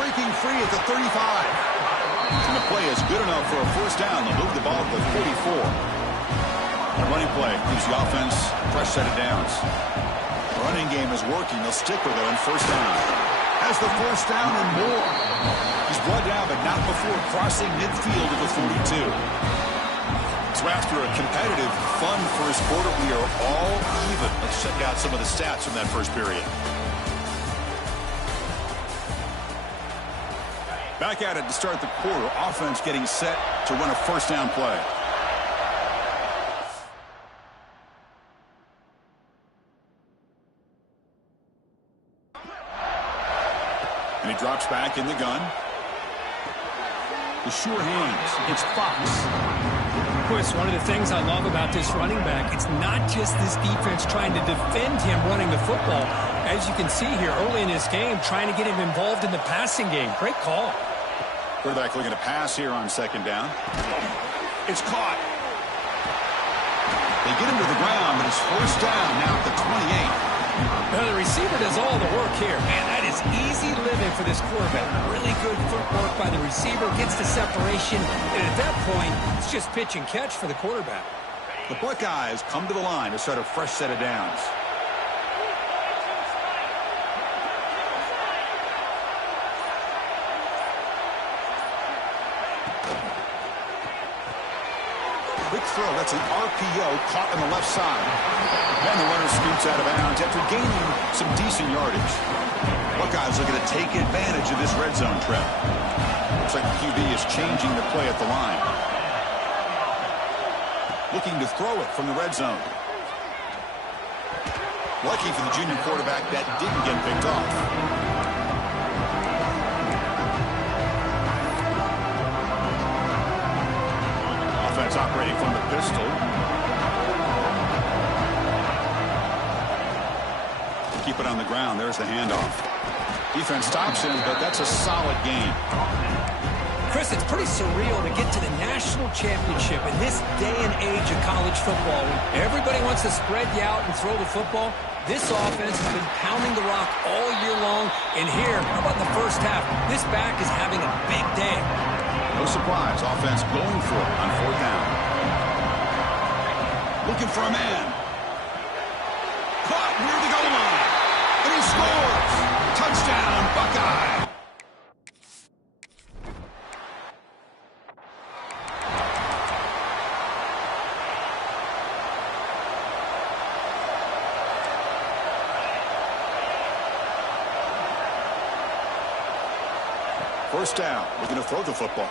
Breaking free at the 35. And the play is good enough for a 1st down. They'll move the ball to the 44. The running play gives the offense a fresh set of downs. The running game is working. They'll stick with it on 1st down. Has the 1st down and more. He's brought down, but not before crossing midfield at the 42. So after a competitive, fun first quarter, we are all even. Let's check out some of the stats from that first period. Back at it to start the quarter. Offense getting set to run a 1st down play. And he drops back in the gun. The sure hands. It's Fox. Chris, one of the things I love about this running back, it's not just this defense trying to defend him running the football. As you can see here early in this game, trying to get him involved in the passing game. Great call. Quarterback looking to pass here on 2nd down. It's caught. They get him to the ground, but it's 1st down now at the 28. Well, the receiver does all the work here. Man, that is easy living for this quarterback. Really good footwork by the receiver, gets the separation, and at that point, it's just pitch and catch for the quarterback. The Buckeyes come to the line to start a fresh set of downs. Quick throw, that's an RPO caught on the left side. And the runner scoots out of bounds after gaining some decent yardage. Buckeyes looking to take advantage of this red zone trap. Looks like the QB is changing the play at the line. Looking to throw it from the red zone. Lucky for the junior quarterback, that didn't get picked off. Offense operating from the pistol. Keep it on the ground. There's the handoff. Defense stops him, but that's a solid game. Chris, it's pretty surreal to get to the national championship in this day and age of college football. When everybody wants to spread you out and throw the football. This offense has been pounding the rock all year long. And here, how about in the first half? This back is having a big day. No surprise. Offense going for it on 4th down. Looking for a man. Caught near the goal line. And he scores. Touchdown, Buckeye. First down, looking to throw the football.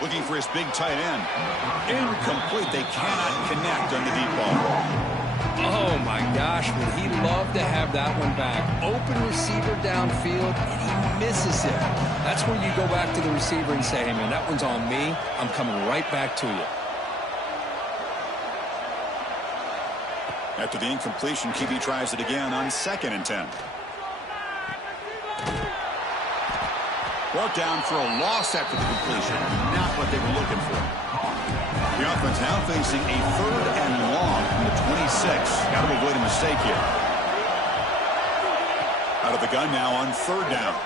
Looking for his big tight end. Incomplete. They cannot connect on the deep ball. Oh, my gosh, would he love to have that one back. Open receiver downfield, and he misses it. That's where you go back to the receiver and say, hey, man, that one's on me. I'm coming right back to you. After the incompletion, QB tries it again on 2nd and 10. Brought down for a loss after the completion. Not what they were looking for. The offense now facing a 3rd and long from the 26. Got to avoid a mistake here. Out of the gun now on 3rd down.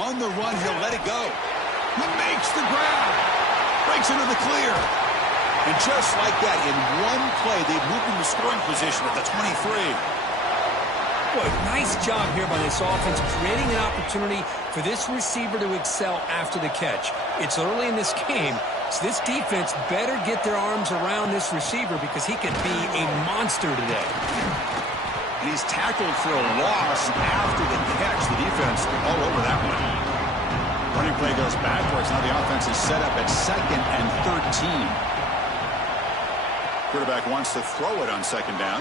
On the run, he'll let it go. He makes the grab. Breaks into the clear. And just like that, in one play, they've moved into scoring position at the 23. Boy, nice job here by this offense, creating an opportunity for this receiver to excel after the catch. It's early in this game, so this defense better get their arms around this receiver because he could be a monster today. And he's tackled for a loss after the catch. The defense all over that one. Running play goes backwards. Now the offense is set up at 2nd and 13. Quarterback wants to throw it on 2nd down.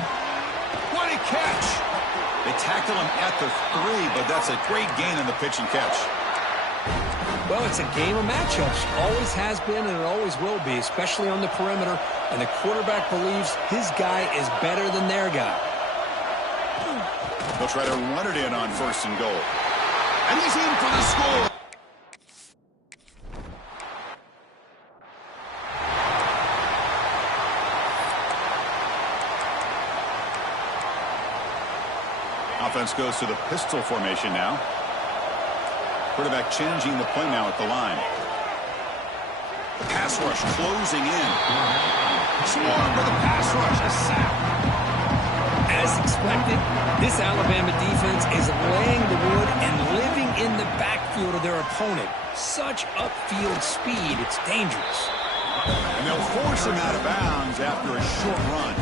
What a catch! They tackle him at the 3, but that's a great gain on the pitch and catch. Well, it's a game of matchups. Always has been and it always will be, especially on the perimeter. And the quarterback believes his guy is better than their guy. They'll try to run it in on 1st and goal. And he's in for the score. Offense goes to the pistol formation now. Quarterback changing the play now at the line. The pass rush closing in. Swarm for the pass rush. A sack. As expected, this Alabama defense is laying the wood and living in the backfield of their opponent. Such upfield speed, it's dangerous. And they'll force him out of bounds after a short run.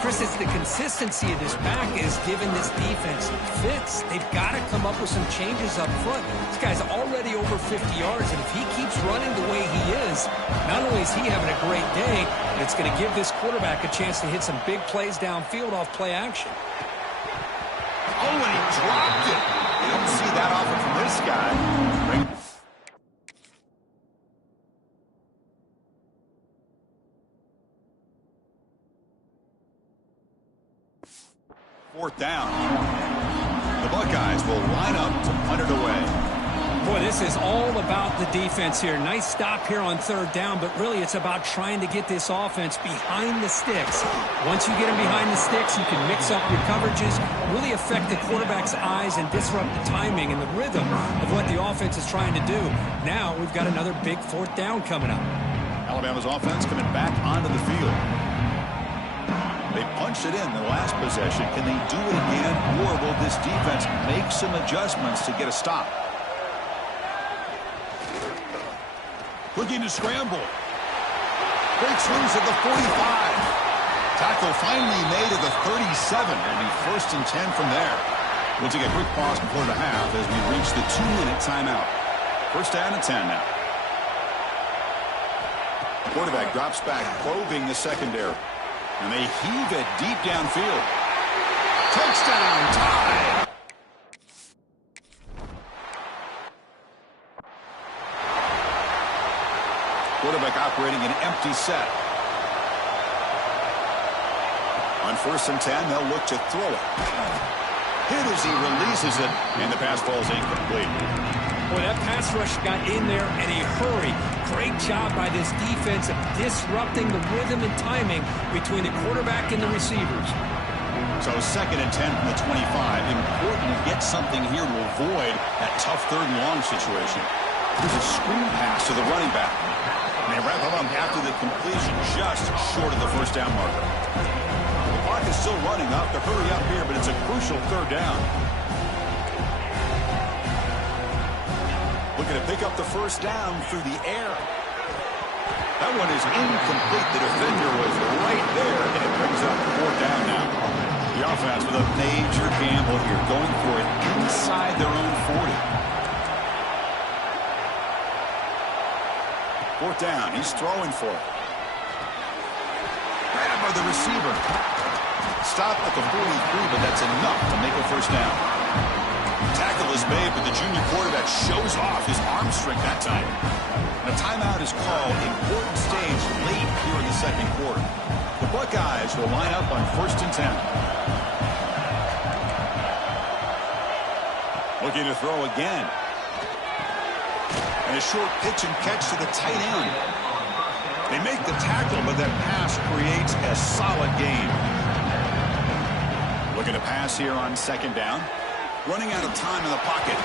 Chris, it's the consistency of this pack is giving this defense fits. They've got to come up with some changes up front. This guy's already over 50 yards, and if he keeps running the way he is, not only is he having a great day, but it's going to give this quarterback a chance to hit some big plays downfield off play action. Oh, and he dropped it. You don't see that often from this guy. 4th down. The Buckeyes will line up to punt it away. Boy, this is all about the defense here. Nice stop here on 3rd down, but really it's about trying to get this offense behind the sticks. Once you get them behind the sticks, you can mix up your coverages, really affect the quarterback's eyes and disrupt the timing and the rhythm of what the offense is trying to do. Now we've got another big 4th down coming up. Alabama's offense coming back onto the field. They punched it in the last possession. Can they do it again, or will this defense make some adjustments to get a stop? Looking to scramble. Breaks loose at the 45. Tackle finally made at the 37. It'll be 1st and 10 from there. We'll take a quick pause before the half as we reach the 2-minute timeout. 1st down and 10 now. Quarterback drops back, probing the secondary. And they heave it deep downfield. Touchdown, tie. Quarterback operating an empty set. On 1st and 10, they'll look to throw it. Hit as he releases it, and the pass falls incomplete. Boy, that pass rush got in there in a hurry. Great job by this defense of disrupting the rhythm and timing between the quarterback and the receivers. So 2nd and 10 from the 25. Important to get something here to avoid that tough 3rd and long situation. There's a screen pass to the running back. And they wrap him up after the completion, just short of the 1st down marker. The clock is still running up to hurry up here, but it's a crucial 3rd down. Looking to pick up the 1st down through the air. That one is incomplete. The defender was right there, and it brings up 4th down now. The offense with a major gamble here, going for it inside their own 40. 4th down. He's throwing for it. Grab for the receiver. Stop at the 43, but that's enough to make a first down. Tackle is made, but the junior quarterback shows off his arm strength that time. And a timeout is called. Important stage late here in the second quarter. The Buckeyes will line up on 1st and 10. Looking to throw again. And a short pitch and catch to the tight end. They make the tackle, but that pass creates a solid gain. Looking to pass here on 2nd down. Running out of time in the pocket.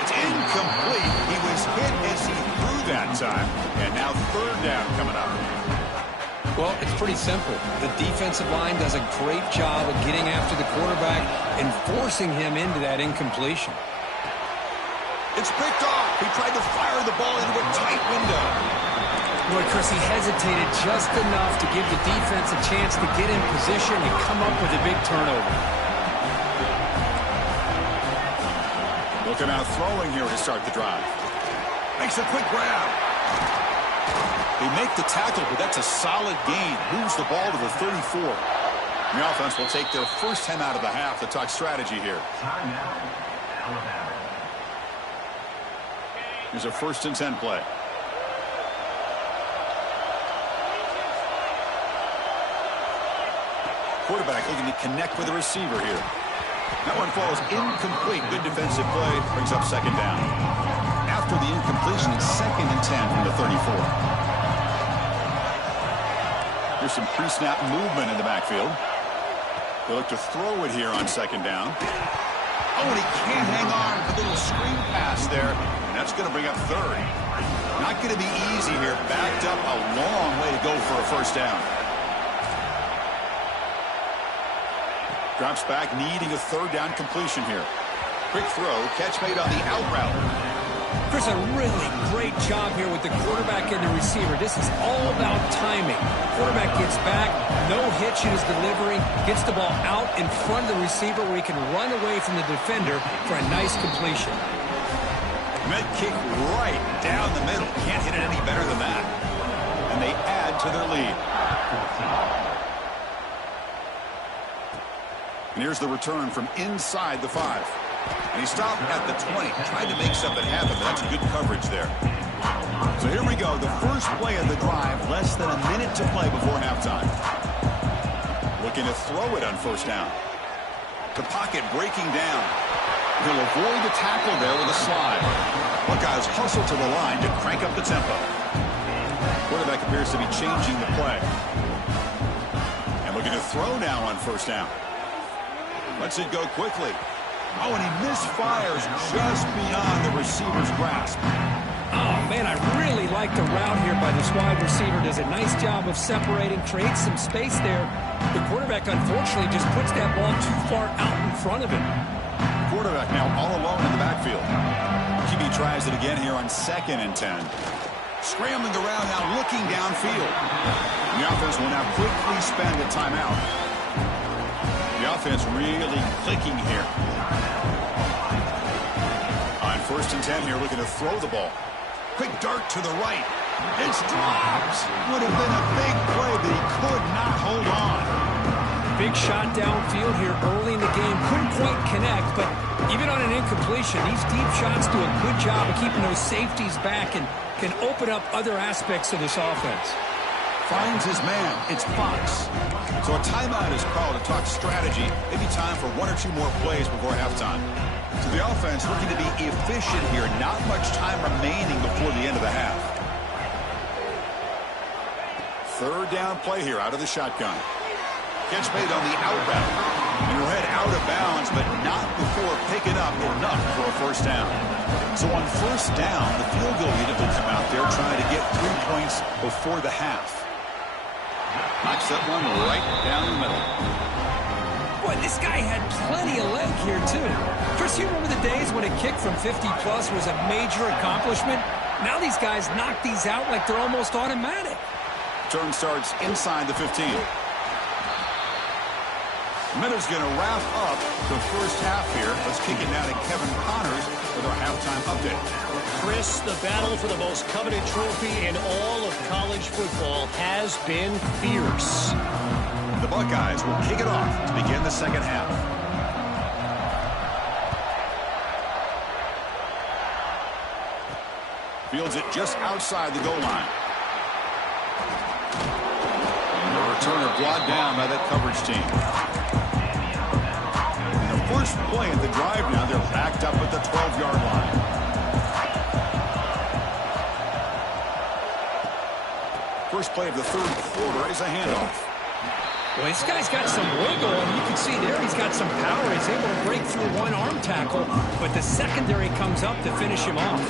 It's incomplete. He was hit as he threw that time. And now 3rd down coming up. Well, it's pretty simple. The defensive line does a great job of getting after the quarterback and forcing him into that incompletion. It's picked off. He tried to fire the ball into a tight window. Boy, Chris, he hesitated just enough to give the defense a chance to get in position and come up with a big turnover. Looking out throwing here to start the drive. Makes a quick grab. They make the tackle, but that's a solid gain. Moves the ball to the 34. The offense will take their first time out of the half to talk strategy here. Here's a 1st and 10 play. Quarterback looking to connect with the receiver here. That one falls incomplete. Good defensive play. Brings up 2nd down. After the incompletion, it's 2nd and 10 from the 34. Here's some pre-snap movement in the backfield. They look to throw it here on 2nd down. Oh, and he can't hang on. A little screen pass there. And that's going to bring up 3rd. Not going to be easy here. Backed up a long way to go for a first down. Drops back, needing a 3rd down completion here. Quick throw, catch made on the out route. Chris, a really great job here with the quarterback and the receiver. This is all about timing. Quarterback gets back, no hitch in his delivery, gets the ball out in front of the receiver where he can run away from the defender for a nice completion. Med kick right down the middle. Can't hit it any better than that. And they add to their lead. And here's the return from inside the 5. And he stopped at the 20. Tried to make something happen, but that's good coverage there. So here we go. The first play of the drive. Less than a minute to play before halftime. Looking to throw it on 1st down. The pocket breaking down. He'll avoid the tackle there with a slide. Buckeyes hustle to the line to crank up the tempo. Quarterback appears to be changing the play. And looking to throw now on 1st down. Lets it go quickly. Oh, and he misfires just beyond the receiver's grasp. Oh, man, I really like the route here by this wide receiver. Does a nice job of separating, creates some space there. The quarterback, unfortunately, just puts that ball too far out in front of him. Quarterback now all alone in the backfield. QB tries it again here on 2nd and 10. Scrambling around now, looking downfield. The offense will now quickly spend a timeout. The offense really clicking here. On 1st and 10 here, looking to throw the ball. Quick dart to the right. It's dropped. Would have been a big play, but he could not hold on. Big shot downfield here early in the game. Couldn't quite connect, but even on an incompletion, these deep shots do a good job of keeping those safeties back and can open up other aspects of this offense. Finds his man. It's Fox. So a timeout is called to talk strategy. Maybe time for 1 or 2 more plays before halftime. So the offense looking to be efficient here. Not much time remaining before the end of the half. 3rd down play here out of the shotgun. Catch made on the out route. And he'll head out of bounds, but not before picking up enough for a first down. So on 1st down, the field goal unit will come out there trying to get 3 points before the half. Knocks that one right down the middle. Boy, this guy had plenty of leg here, too. Chris, you remember the days when a kick from 50-plus was a major accomplishment? Now these guys knock these out like they're almost automatic. Turn starts inside the 15. Miller's going to wrap up the first half here. Let's kick it now to Kevin Connors with our halftime update. Chris, the battle for the most coveted trophy in all of college football has been fierce. Buckeyes will kick it off to begin the second half. Fields it just outside the goal line. And the returner brought down by that coverage team. And the first play of the drive now, they're backed up at the 12-yard line. First play of the third quarter is a handoff. Well, this guy's got some wiggle, and you can see there he's got some power. He's able to break through one arm tackle, but the secondary comes up to finish him off.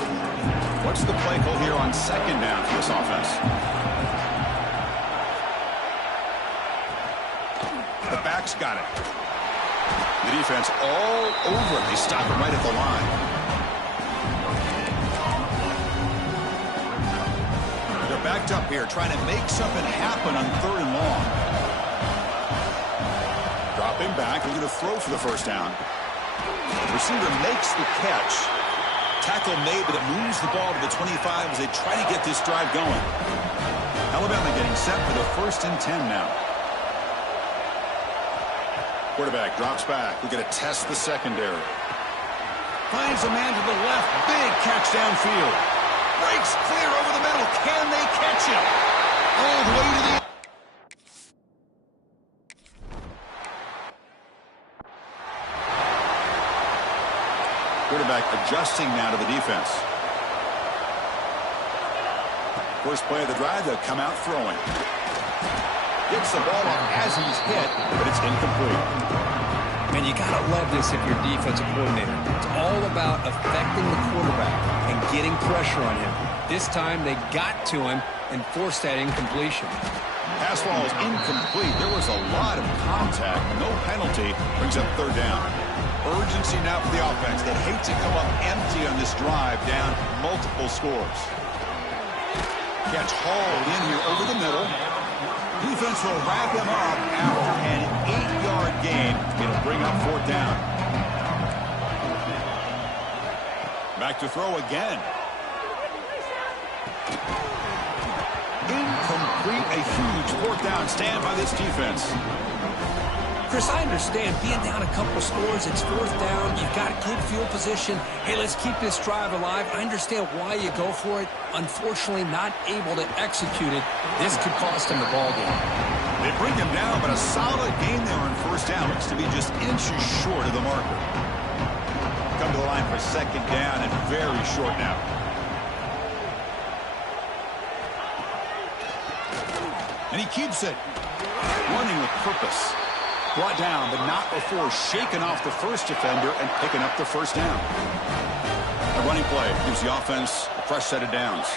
What's the play call here on second down for this offense? The back's got it. The defense all over it. They stop it right at the line. They're backed up here trying to make something happen on third and long. Dropping back, looking to throw for the first down. Receiver makes the catch. Tackle made, but it moves the ball to the 25 as they try to get this drive going. Alabama getting set for the 1st and 10 now. Quarterback drops back. We're going to test the secondary. Finds a man to the left. Big catch downfield. Breaks clear over the middle. Can they catch him? All the way to the... Quarterback adjusting now to the defense. First play of the drive, they'll come out throwing. Gets the ball up as he's hit, but it's incomplete. Man, you got to love this if you're defensive coordinator. It's all about affecting the quarterback and getting pressure on him. This time they got to him and forced that incompletion. Pass ball is incomplete. There was a lot of contact. No penalty. Brings up third down. Urgency now for the offense. They hate to come up empty on this drive, down multiple scores. Catch hauled in here over the middle. Defense will wrap him up after an 8-yard gain. It'll bring up fourth down. Back to throw again. Incomplete. A huge fourth down stand by this defense. Chris, I understand being down a couple scores, it's fourth down, you've got good field position. Hey, let's keep this drive alive. I understand why you go for it. Unfortunately, not able to execute it. This could cost him the ball game. They bring him down, but a solid gain there on first down. Looks to be just inches short of the marker. Come to the line for second down and very short now. And he keeps it. Running with purpose. Brought down, but not before shaking off the first defender and picking up the first down. A running play gives the offense a fresh set of downs.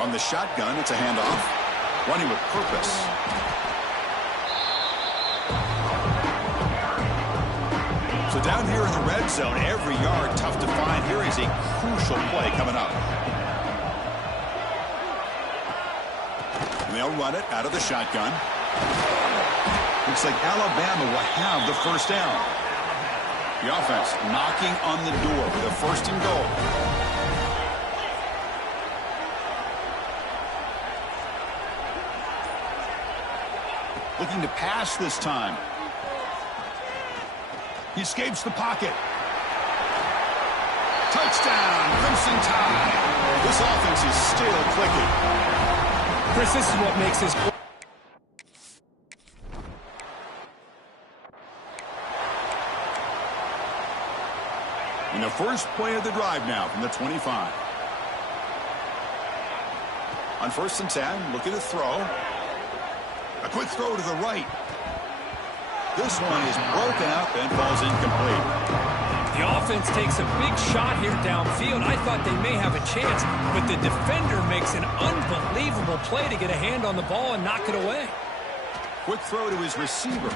On the shotgun, it's a handoff. Running with purpose. So down here in the red zone, every yard tough to find. Here is a crucial play coming up. And they'll run it out of the shotgun. Looks like Alabama will have the first down. The offense knocking on the door with a first and goal. Looking to pass this time. He escapes the pocket. Touchdown, Crimson Tide. This offense is still clicking. Chris, this is what makes this... And the first play of the drive now from the 25. On 1st and 10, looking to throw. A quick throw to the right. This one is broken up and falls incomplete. The offense takes a big shot here downfield. I thought they may have a chance, but the defender makes an unbelievable play to get a hand on the ball and knock it away. Quick throw to his receiver.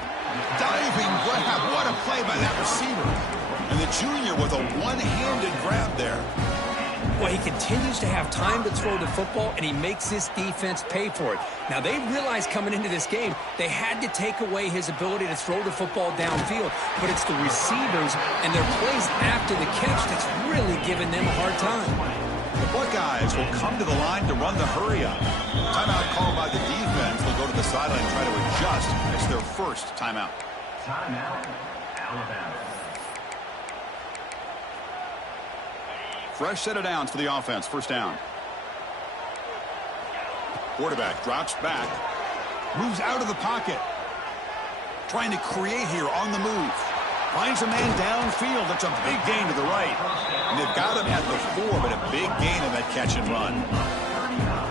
Diving grab. What a play by that receiver. And the junior with a one-handed grab there. Well, he continues to have time to throw the football, and he makes this defense pay for it. Now, they realized coming into this game, they had to take away his ability to throw the football downfield, but it's the receivers and their plays after the catch that's really giving them a hard time. The Buckeyes will come to the line to run the hurry-up. Timeout called by the defense. They'll go to the sideline and try to adjust. It's their first timeout. Timeout, Alabama. Fresh set of downs for the offense. First down. Quarterback drops back. Moves out of the pocket. Trying to create here on the move. Finds a man downfield. That's a big gain to the right. And they've got him at the 4, but a big gain on that catch and run.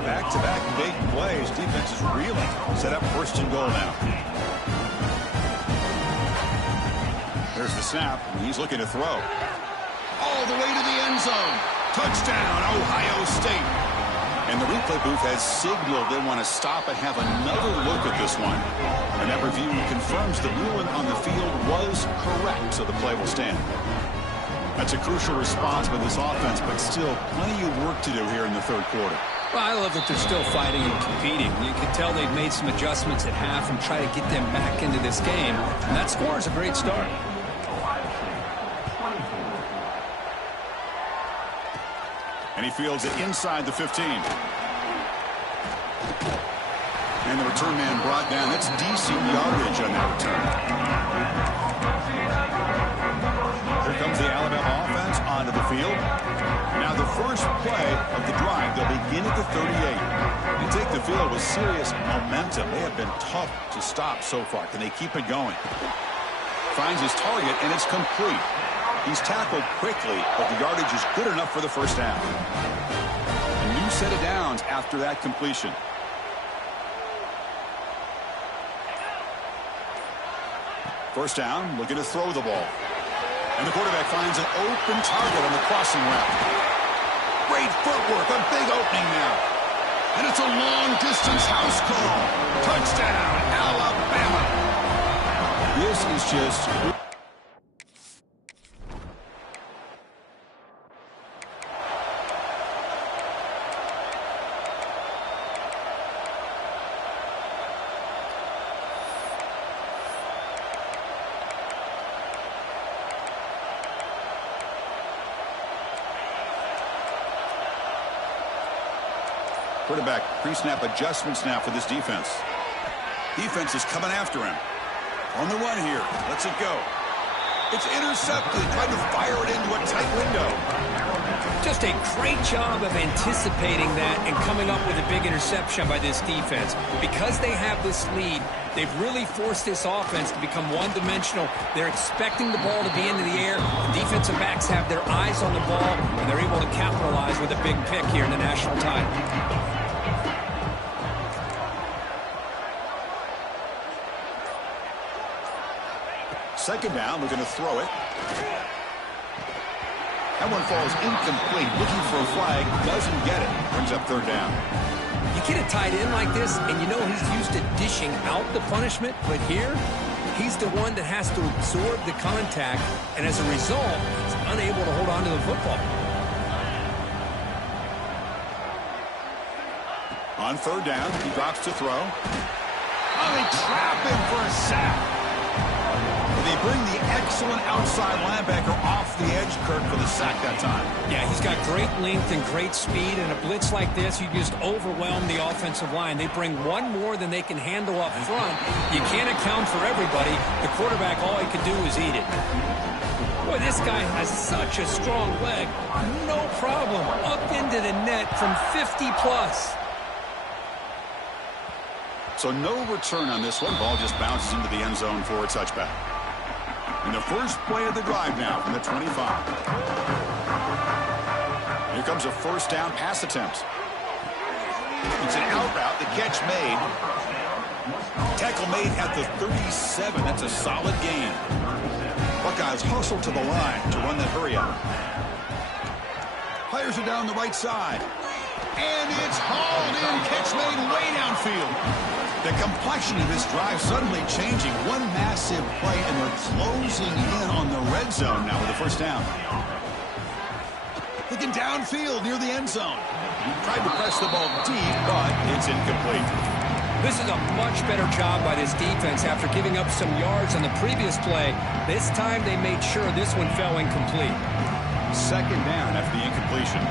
Back-to-back big plays. Defense is reeling. Set up first and goal now. There's the snap. And he's looking to throw. All the way to the end zone. Touchdown, Ohio State. And the replay booth has signaled they want to stop and have another look at this one. And that review confirms the ruling on the field was correct, so the play will stand. That's a crucial response by this offense, but still plenty of work to do here in the third quarter. Well, I love that they're still fighting and competing. You can tell they've made some adjustments at half and try to get them back into this game. And that score is a great start. And he fields it inside the 15. And the return man brought down. That's decent yardage on that return. Here comes the Alabama offense onto the field. Now the first play of the drive, they'll begin at the 38. They take the field with serious momentum. They have been tough to stop so far. Can they keep it going? Finds his target, and it's complete. He's tackled quickly, but the yardage is good enough for the first down. A new set of downs after that completion. First down, looking to throw the ball. And the quarterback finds an open target on the crossing route. Great footwork, a big opening now. And it's a long-distance house call. Touchdown, Alabama. This is just... Quarterback pre-snap adjustments now for this defense. Defense is coming after him. On the run here. Lets it go. It's intercepted. Tried to fire it into a tight window. Just a great job of anticipating that and coming up with a big interception by this defense. Because they have this lead, they've really forced this offense to become one-dimensional. They're expecting the ball to be into the air. The defensive backs have their eyes on the ball, and they're able to capitalize with a big pick here in the national title. Second down, looking to throw it. That one falls incomplete. Looking for a flag, doesn't get it. Brings up third down. You get a tight end like this, and you know he's used to dishing out the punishment, but here, he's the one that has to absorb the contact, and as a result, he's unable to hold on to the football. On third down, he drops to throw. Oh, they trap him for a sack. They bring the excellent outside linebacker off the edge, Kirk, for the sack that time. Yeah, he's got great length and great speed, and a blitz like this, you just overwhelm the offensive line. They bring one more than they can handle up front. You can't account for everybody. The quarterback, all he can do is eat it. Boy, this guy has such a strong leg. No problem. Up into the net from 50-plus. So no return on this one. Ball just bounces into the end zone for a touchback. And the first play of the drive now from the 25. Here comes a first down pass attempt. It's an out route. The catch made. Tackle made at the 37. That's a solid gain. Buckeyes hustle to the line to run that hurry up. Fires it down the right side. And it's hauled in. Catch made way downfield. The complexion of this drive suddenly changing. One massive play, and they're closing in on the red zone now with the first down. Looking downfield near the end zone. Tried to press the ball deep, but it's incomplete. This is a much better job by this defense after giving up some yards on the previous play. This time they made sure this one fell incomplete. Second down after the incompletion.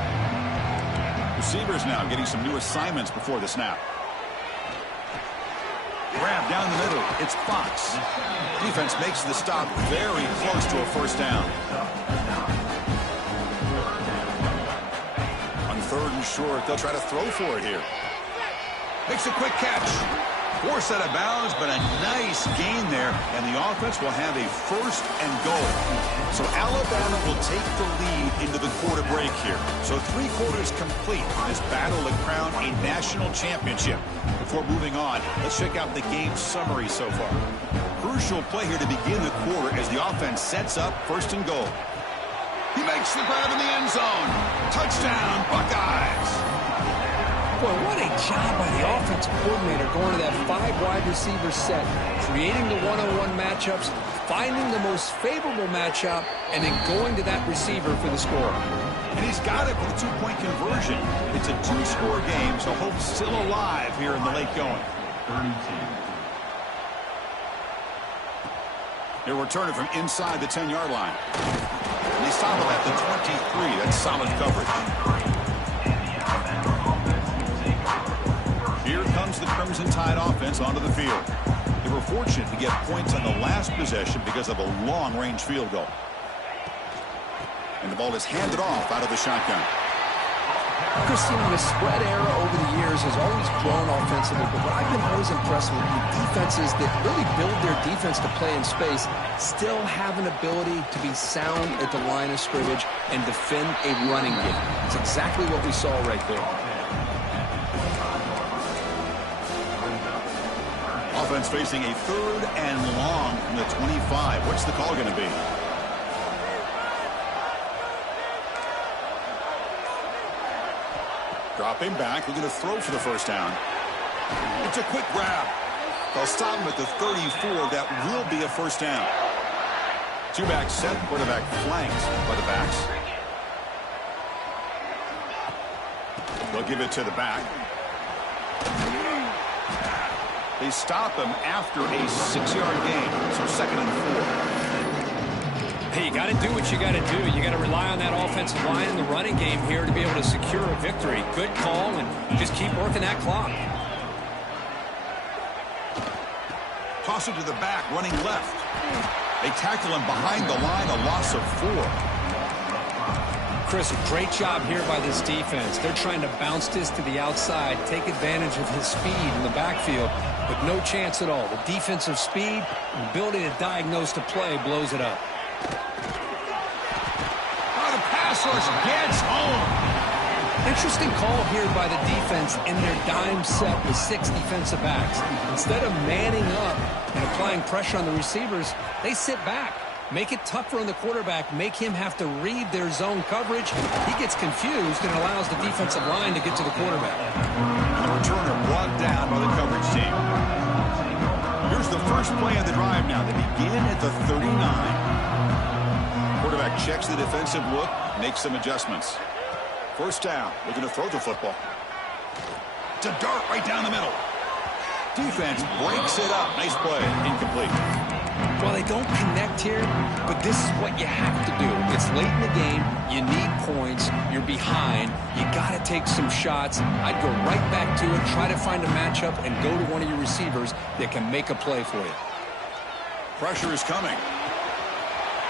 receivers now getting some new assignments before the snap. Grab down the middle. It's Fox. Defense makes the stop very close to a first down. On 3rd and short, they'll try to throw for it here. Makes a quick catch. Forced out of bounds, but a nice gain there, and the offense will have a 1st and goal. So Alabama will take the lead into the quarter break here. So 3 quarters complete in this battle to crown a national championship. Before moving on, let's check out the game summary so far. Crucial play here to begin the quarter as the offense sets up 1st and goal. He makes the grab in the end zone. Touchdown, Buckeyes. Boy, what a job by the offensive coordinator going to that 5 wide receiver set, creating the one-on-one matchups, finding the most favorable matchup, and then going to that receiver for the score. And he's got it for the 2-point conversion. It's a 2-score game, so hope's still alive here in the late going. 32. He'll return it from inside the 10-yard line. And they stop him at the 23. That's solid coverage. Here comes the Crimson Tide offense onto the field. They were fortunate to get points on the last possession because of a long-range field goal. And the ball is handed off out of the shotgun. Christine, the spread era over the years has always grown offensively, but what I've been always impressed with the defenses that really build their defense to play in space still have an ability to be sound at the line of scrimmage and defend a running game. It's exactly what we saw right there. Offense facing a 3rd and long from the 25. What's the call going to be? Dropping back. We're going to throw for the first down. It's a quick grab. They'll stop him at the 34. That will be a first down. 2-back set. Quarterback flanked by the backs. They'll give it to the back. They stop him after a 6-yard gain. So 2nd and 4. Hey, you got to do what you got to do. You got to rely on that offensive line in the running game here to be able to secure a victory. Good call, and just keep working that clock. Toss it to the back, running left. They tackle him behind the line, a loss of 4. Chris, a great job here by this defense. They're trying to bounce this to the outside, take advantage of his speed in the backfield, but no chance at all. The defensive speed and ability to diagnose the play blows it up. Oh, the pass rush gets home. Interesting call here by the defense in their dime set with 6 defensive backs. Instead of manning up and applying pressure on the receivers, they sit back. Make it tougher on the quarterback. Make him have to read their zone coverage. He gets confused and allows the defensive line to get to the quarterback. And the returner brought down by the coverage team. Here's the first play of the drive now. They begin at the 39. Quarterback checks the defensive look, makes some adjustments. First down. Looking to throw the football. To dart right down the middle. Defense breaks it up. Nice play. Incomplete. Well, they don't connect here, but this is what you have to do. It's late in the game. You need points. You're behind. You got to take some shots. I'd go right back to it, try to find a matchup, and go to one of your receivers that can make a play for you. Pressure is coming.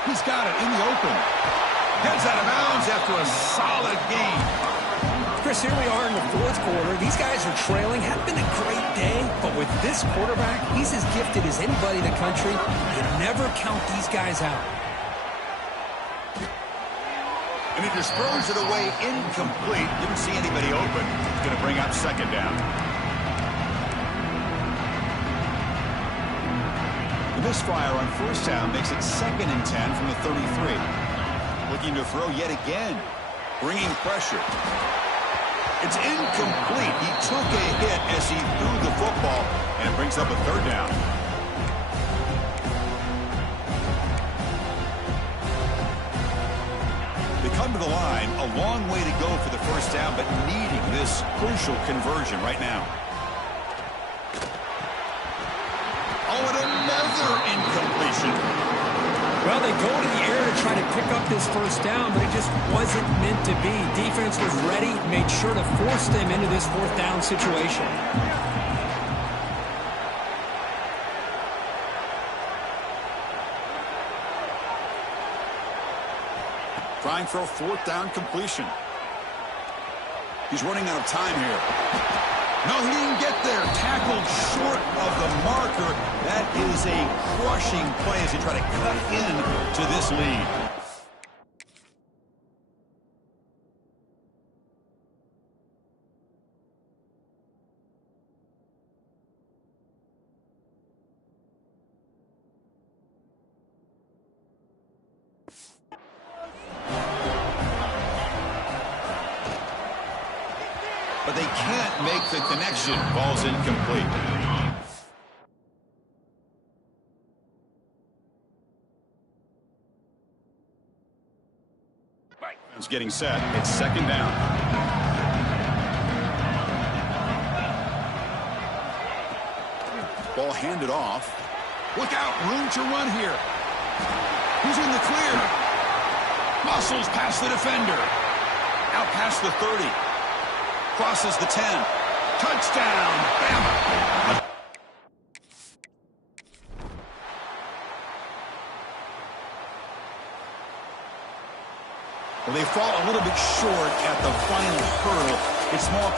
He's got it in the open. Heads out of bounds after a solid game. Chris, here we are in the 4th quarter. These guys are trailing. Hadn't been a great day, but with this quarterback, he's as gifted as anybody in the country. You never count these guys out. And he just throws it away incomplete. Didn't see anybody open. He's going to bring up 2nd down. The misfire on 1st down makes it 2nd and 10 from the 33. Looking to throw yet again. Bringing pressure. It's incomplete. He took a hit as he threw the football, and it brings up a 3rd down. They come to the line, a long way to go for the first down, but needing this crucial conversion right now. Oh, and another incompletion. Well, they go to the air to try to pick up this first down, but it just wasn't meant to be. Defense was ready, made sure to force them into this fourth down situation. Trying for a fourth down completion. He's running out of time here. No, he didn't get there. Tackled short of the marker. That is a crushing play as they try to cut into this lead. But they can't make the connection. Ball's incomplete. It's getting set. It's second down. Ball handed off. Look out. Room to run here. Who's in the clear? Muscles past the defender. Out past the 30. Crosses the 10. Touchdown, Bama. Well, they fall a little bit short at the final hurdle. It's small